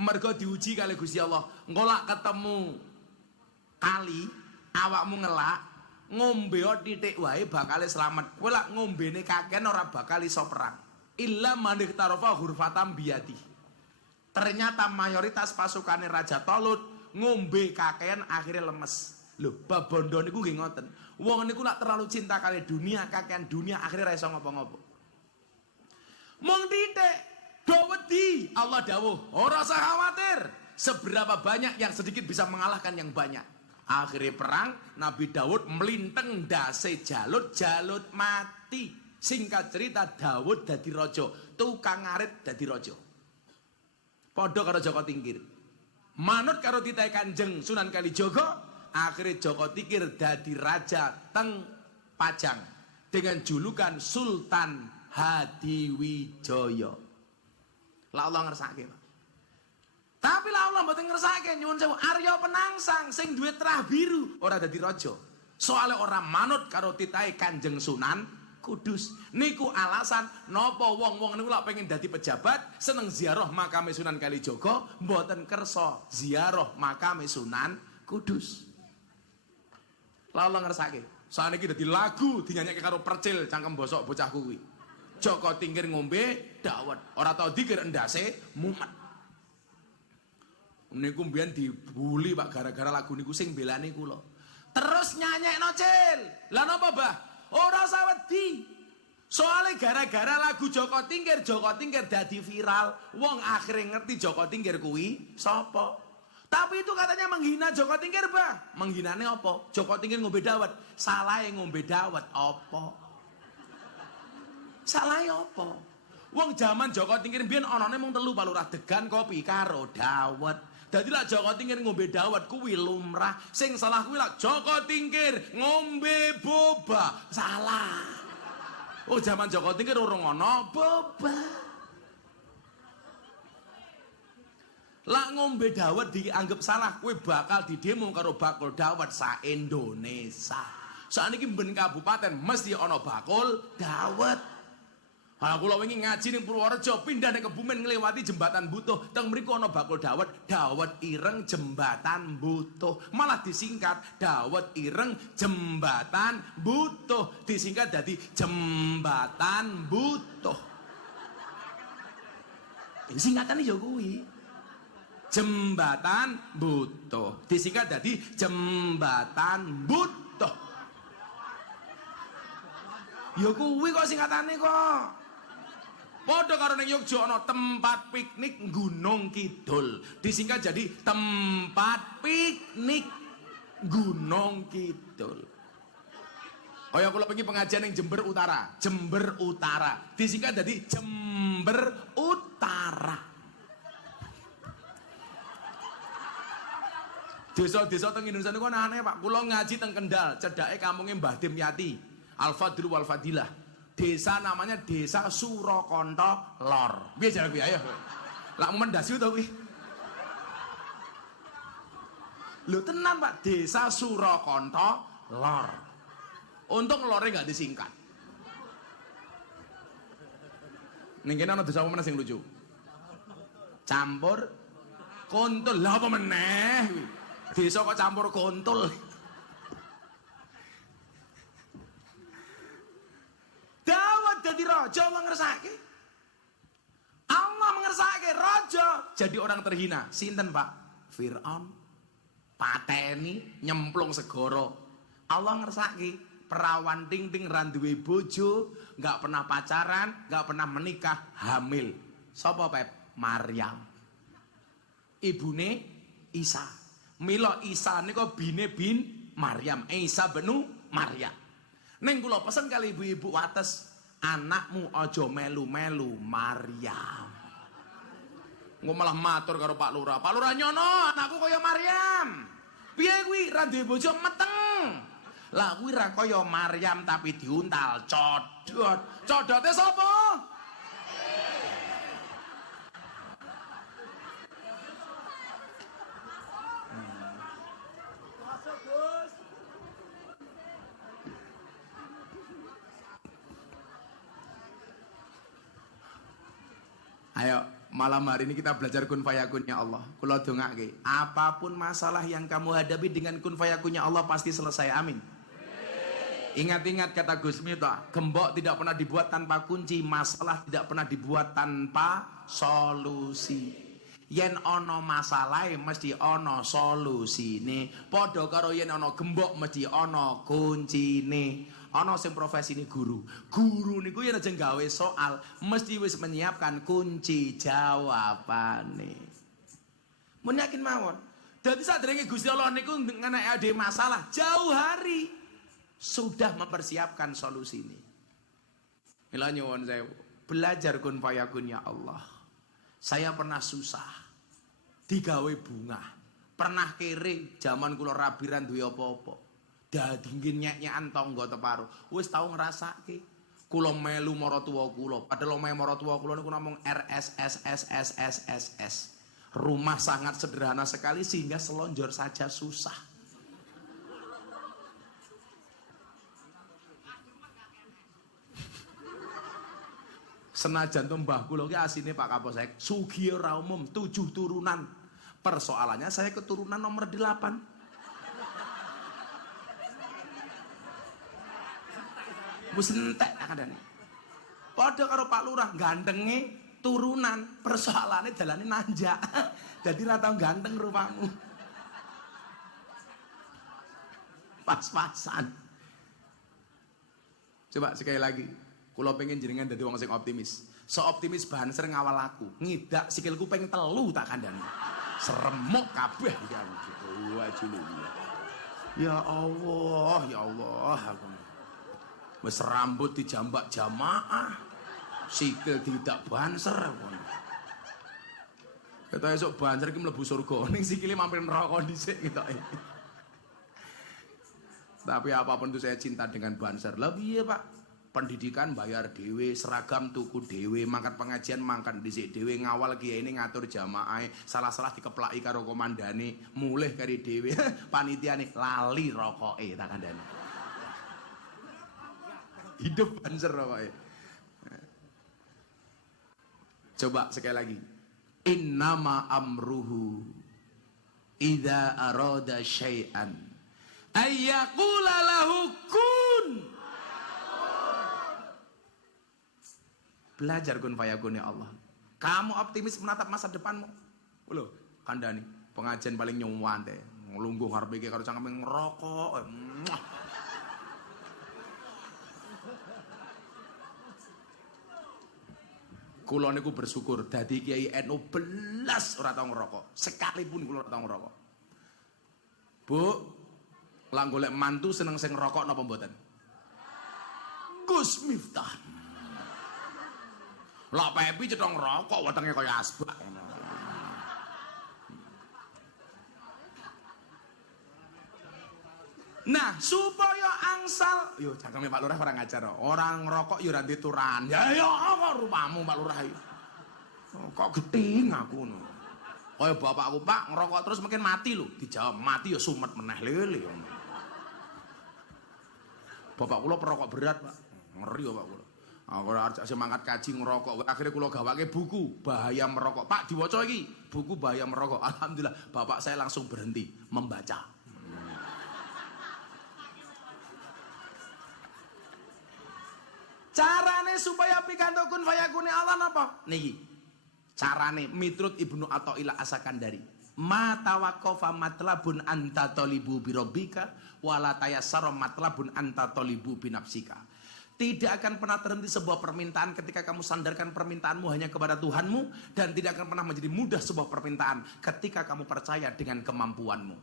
Mergo diuji kalih Gusti Allah. Engko lak ketemu kali awakmu ngelak ngombe titik wae bakal slamet. Kowe lak ngombene kakean ora bakal iso perang. Illa man iktarafa hurfatam biyadi. Ternyata mayoritas pasukannya Raja Tolut ngombe kakean akhirnya lemes. Lho, Babondo niku nggih ngoten. Wong niku lak terlalu cinta kali dunia, kakean dunia akhirnya ra iso ngopo-ngopo. Wong titik do wedi. Allah dawuh, ora usah khawatir. Seberapa banyak yang sedikit bisa mengalahkan yang banyak. Akhirnya perang, Nabi Daud melinteng dase Jalut, Jalut mati. Singkat cerita, Daud dadi raja, tukang ngarit dadi raja. Padha karo Joko Tingkir. Manut karo titahe Kanjeng Sunan Kalijaga, akhirnya Joko Tingkir dadi raja teng Pajang dengan julukan Sultan Hadiwijaya. Lah Allah ngersake, Pak. Tapi lah Allah mboten ngersake, nyuwun sewu, Arya Penangsang sing duwe trah biru ora dadi raja. Soale ora manut karo titahe Kanjeng Sunan Kudus. Niku alasan napa wong-wong niku lak pengen dadi pejabat, seneng ziarah makame Sunan Kalijaga, mboten kersa ziarah makame Sunan Kudus. Lah Allah ngersake. Saniki dadi lagu dinyanyike karo Percil cangkem bosok bocah kuwi. Joko Tingkir ngombe dawet, ora tau dikir endase mumet. Niku mbiyen dibuli Pak gara-gara lagu niku sing belani kula. Terus nyanyekno Cil. Lah napa, Mbah? Ora usah wedi. Soale gara-gara lagu Joko Tingkir dadi viral. Wong akhirnya ngerti Joko Tingkir kuwi sapa. Tapi itu katanya menghina Joko Tingkir, Mbah. Menghinane apa? Joko Tingkir ngombe dawet. Salahe ngombe dawet apa? Salahe apa? Wong jaman Joko Tingkir mbiyen anane mung 3 palurah degan kopi karo dawet. Dadi lak Joko Tingkir ngombe dawet kuwi lumrah. Sing salah kuwi lak Joko Tingkir ngombe boba. Salah. Oh jaman Joko Tingkir urung ana boba. Lak ngombe dawet dianggap salah, kowe bakal didemo karo bakul dawet sa Indonesia. Saiki mben kabupaten mesti ana bakul dawet. Aku kula wingi ngaji ning Purworejo, pindah ning Kebumen ngliwati jembatan Butuh. Teng mriku ana bakul dawet, dawet ireng jembatan Butuh. Malah disingkat dawet ireng jembatan Butuh. Disingkat dadi jembatan Butuh. Singkatane ya kuwi. Jembatan Butuh. Disingkat dadi jembatan Butuh. Ya kuwi kok singkatane kok. Padha karo ning Yogya ana tempat piknik Gunung Kidul. Disingkat jadi tempat piknik Gunung Kidul. Kaya kula pengen pengajian ning Jember Utara. Jember Utara. Disingkat jadi Jember Utara. Desa-desa teng Indonesia niku aneh Pak. Kula ngaji teng Kendal, cedake kampunge Mbah Dimyati, Al-Fadl wal Fadilah. Desa namanya Desa Surakonto Lor. Piye jare kuwi ayo. Lak mendasi to kuwi. Lho tenan Pak, Desa Surakonto Lor. Untung lore enggak disingkat. Ning kene ana desa apa meneh sing lucu? Campur kontul. Lah apa meneh kuwi? Desa kok campur kontul. Dawet dadi raja Allah ngersake. Allah mengersake raja jadi orang terhina. Sinten Pak? Fir'aun. Pateni nyemplung segara. Allah ngersake perawan ting-ting ra duwe bojo, enggak pernah pacaran, enggak pernah menikah, hamil. Sapa Pep? Maryam. Ibune Isa. Mila Isa nika bine bin Maryam. Isa benu Maryam. Neng kula pesen kali ibu-ibu wates, anakmu aja melu-melu Maryam. Engko malah matur karo Pak Lurah. Pak Lurah nyono, anakku kaya Maryam. Piye kuwi ra duwe bojo meteng. Lah kuwi ra kaya Maryam tapi diuntal codot. Codote sapa? Ayo, malam hari ini kita belajar kun fayakunnya Allah. Kula dongake, apapun masalah yang kamu hadapi dengan kun fayakunnya Allah pasti selesai. Amin. Ingat-ingat kata Gus Miftah, gembok tidak pernah dibuat tanpa kunci, masalah tidak pernah dibuat tanpa solusi. Yen ono masalah mesti ono solusine. Padha karo yen ono gembok mesti ono kuncine. ana sing profesine guru. Guru niku yen aja gawe soal, mesti wis menyiapkan kunci jawabane. Mun yakin mawon. Dadi sadurunge Gusti Allah niku ngeneki ade masalah, jauh hari sudah mempersiapkan solusi ini. Mila nyuwun sewu, belajar kun fayakun ya Allah. Saya pernah susah digawe bunga, pernah kere zaman kula rabiran duwe apa-apa. Dadi nyek-nyekan tangga teparo. Wis tau ngrasake. Kula melu maratuwa kula, padahal omahe maratuwa kula niku namung RSSSSSSS. Rumah sangat sederhana sekali sehingga selonjor saja susah. Senajan tuh mbah kula ki asine Pak Kapolsek, sugih ora umum, 7 turunan. Persoalannya saya keturunan nomor 8. Wis entek kadane. Padha karo Pak Lurah gandenge turunan, persoalannya dalane nanjak. Jadi ora tau ganteng rupamu. Pas-pasan. Coba sekali lagi. Kula pengen jenengan dadi wong sing optimis. Seoptimis Banser ngawal aku. Ngidak sikilku ping 3 tak kandhani. Seremuk kabeh iki aku. Wajulu. Ya Allah, ya Allah. Wis rambut dijambak jamaah. Sikil tidak Banser. Kita esok Banser iki mlebu surga. Ning sikile mampir neraka dhisik ketoke. Tapi apapun itu saya cinta dengan Banser. Lah piye, Pak? Pendidikan bayar dhewe, seragam tuku dhewe, mangkat pengajian mangkat dhisik dhewe, ngawal kiai ini ngatur jamaah, salah-salah dikeplaki karo komandane, mulih kari dhewe, panitiane lali rokoke tak kandhani. Hidup Banser rokoke. Coba sekali lagi. Innama amruhu idza arada syai'an ayyaqula lahu kun. Belajar kun fayakun ya Allah. Kamu optimis menatap masa depanmu. Lho, kandhani pengajian paling nyuwun teh. Nglungguh ngarepe iki karo cangkeme ngerokok. Kula niku bersyukur dadi Kiai NU belas ora tau ngerokok. Sekalipun kula ora tau ngerokok. Bu, lang golek mantu seneng sing ngerokok napa mboten? Gus Miftah. Lah Pepi cetha ngerokok wetenge kaya asbak. Nah, supaya angsal, yo cangkeme Pak Lurah ora ngajar. Orang ngerokok yo ora dituran. Ya kok rupamu Pak Lurah iki. Kok geting aku ngono. Kaya bapakku, Pak, ngerokok terus mungkin mati lho. Dijawab mati ya sumet meneh lele. Bapak kula perokok berat, Pak. Ngeri ya Pak kula. Aku arep mangkat kaji ngerokok. Akhirnya kula gawake buku bahaya merokok. Pak, diwaca iki, buku bahaya merokok. Alhamdulillah, bapak saya langsung berhenti membaca. Carane supaya pikantokun fayakune Allah napa? Niki. Carane miturut Ibnu Athaillah As-Sakandari. Ma tawaqqafa matlabun anta talibu bi rabbika wala tayassara matlabun anta talibu bi nafsika. Tidak akan pernah terhenti sebuah permintaan ketika kamu sandarkan permintaanmu hanya kepada Tuhanmu, dan tidak akan pernah menjadi mudah sebuah permintaan ketika kamu percaya dengan kemampuanmu.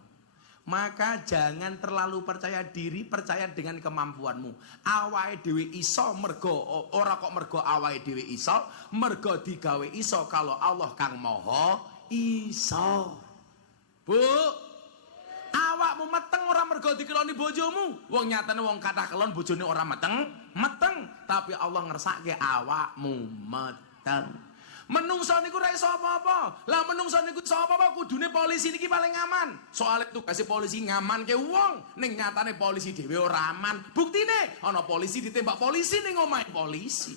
Maka jangan terlalu percaya diri, percaya dengan kemampuanmu. Awake dhewe iso mergo ora kok mergo awake dhewe iso, mergo digawe iso kalau Allah kang Maha iso. Bu, awakmu meteng ora mergo dikeloni bojomu. Wong nyatane wong kathah kelon bojone ora meteng, tapi Allah ngersake awakmu meteng. Menungso niku ora iso apa-apa. Lah menungso niku iso apa-apa kudune polisi niki paling aman. Soale tugase polisi ngamanke wong, ning nyatane polisi dhewe ora aman. Buktine ana polisi ditembak polisi ning omahe polisi.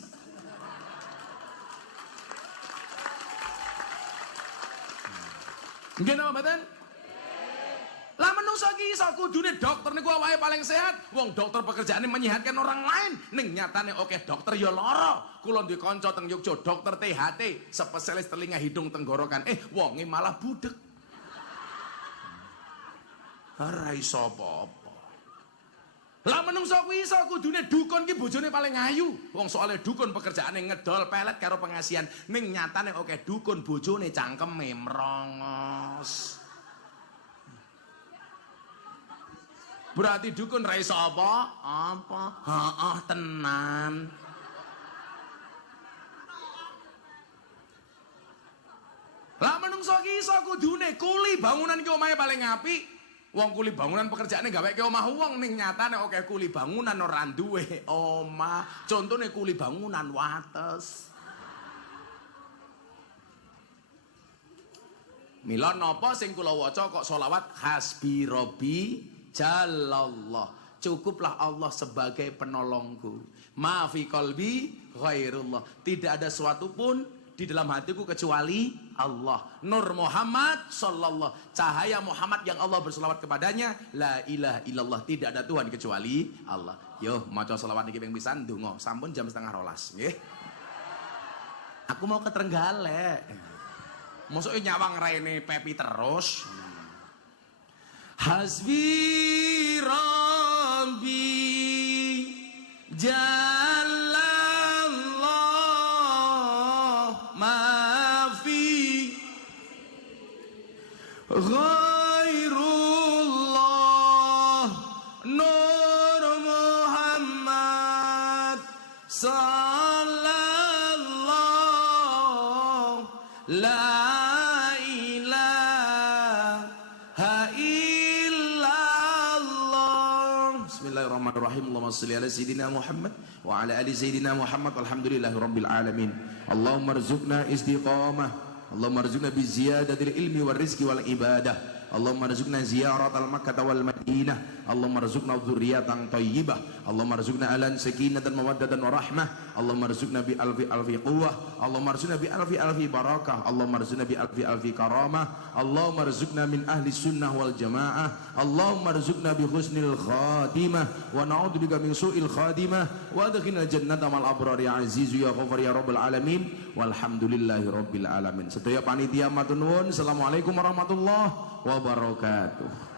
Nggih napa mboten? Lah menungso iki iso kudune dokter niku awake paling sehat. Wong dokter pekerjaane menyehatkan orang lain. Ning nyatane oke dokter ya lara. Kula duwe kanca teng Yogya dokter THT, spesialis telinga hidung tenggorokan. Wonge malah budek. Ora iso apa-apa. Lah menungso kuwi iso kudune dukun ki bojone paling ayu. Wong soalnya dukun pekerjaane ngedol pelet karo pengasihan. Ning nyatane oke dukun bojone cangkeme mrongos. Berarti dukun ra iso apa? Apa? Heeh tenan. Lah menungso ki iso kudune kuli bangunan ki omahe paling apik. Wong kuli bangunan pekerjaane gaweke omah wong ning nyatane oke kuli bangunan ora duwe omah. Contone kuli bangunan wates. Mila napa sing kula waca kok selawat hasbi robbi jalallah. Cukuplah Allah sebagai penolongku. Ma fi qalbi ghairullah. Tidak ada sesuatu pun di dalam hatiku kecuali Allah. Nur Muhammad sallallahu, cahaya Muhammad yang Allah berselawat kepadanya. La ilaha illallah, tidak ada Tuhan kecuali Allah. Yo maca selawat niki ping pisan ndonga. Sampun jam 11:30 nggih. Aku mau ke Trenggalek. Mosok nyawang raine Pepi terus. Hasbi Rabbi ghairullah Nur Muhammad sallallahu la ilaha illallah. Bismillahirrahmanirrahim. Allahumma shalli ala sayyidina Muhammad wa ala ali sayyidina Muhammad. Alhamdulillahi rabbil alamin. Allahumma rzuqna istiqamah. Allahumma rzuqna bi ziyadatil ilmi wal rizqi wal ibadah. Allahumma rzuqna ziyaratal Makkah wal Madinah. Allahumma rzuqna dzurriyyatan thayyibah. Allahumma rzuqna alan sakinatan mawaddatan wa rahmah. Allahumma rzuqna bi alfi alfi quwwah. Allahumma rzuqna bi alfi alfi barakah. Allahumma rzuqna bi alfi alfi karamah. Allahumma rzuqna min ahli sunnah wal jamaah. Allahumma rzuqna bi husnil khatimah wa na'udzubika min su'il khatimah wa adkhilna jannata mal abrar ya aziz ya ghafar ya rabbal alamin. Walhamdulillahi rabbil alamin. Sedaya panitia matur nuwun. Assalamualaikum warahmatullahi wabarakatuh.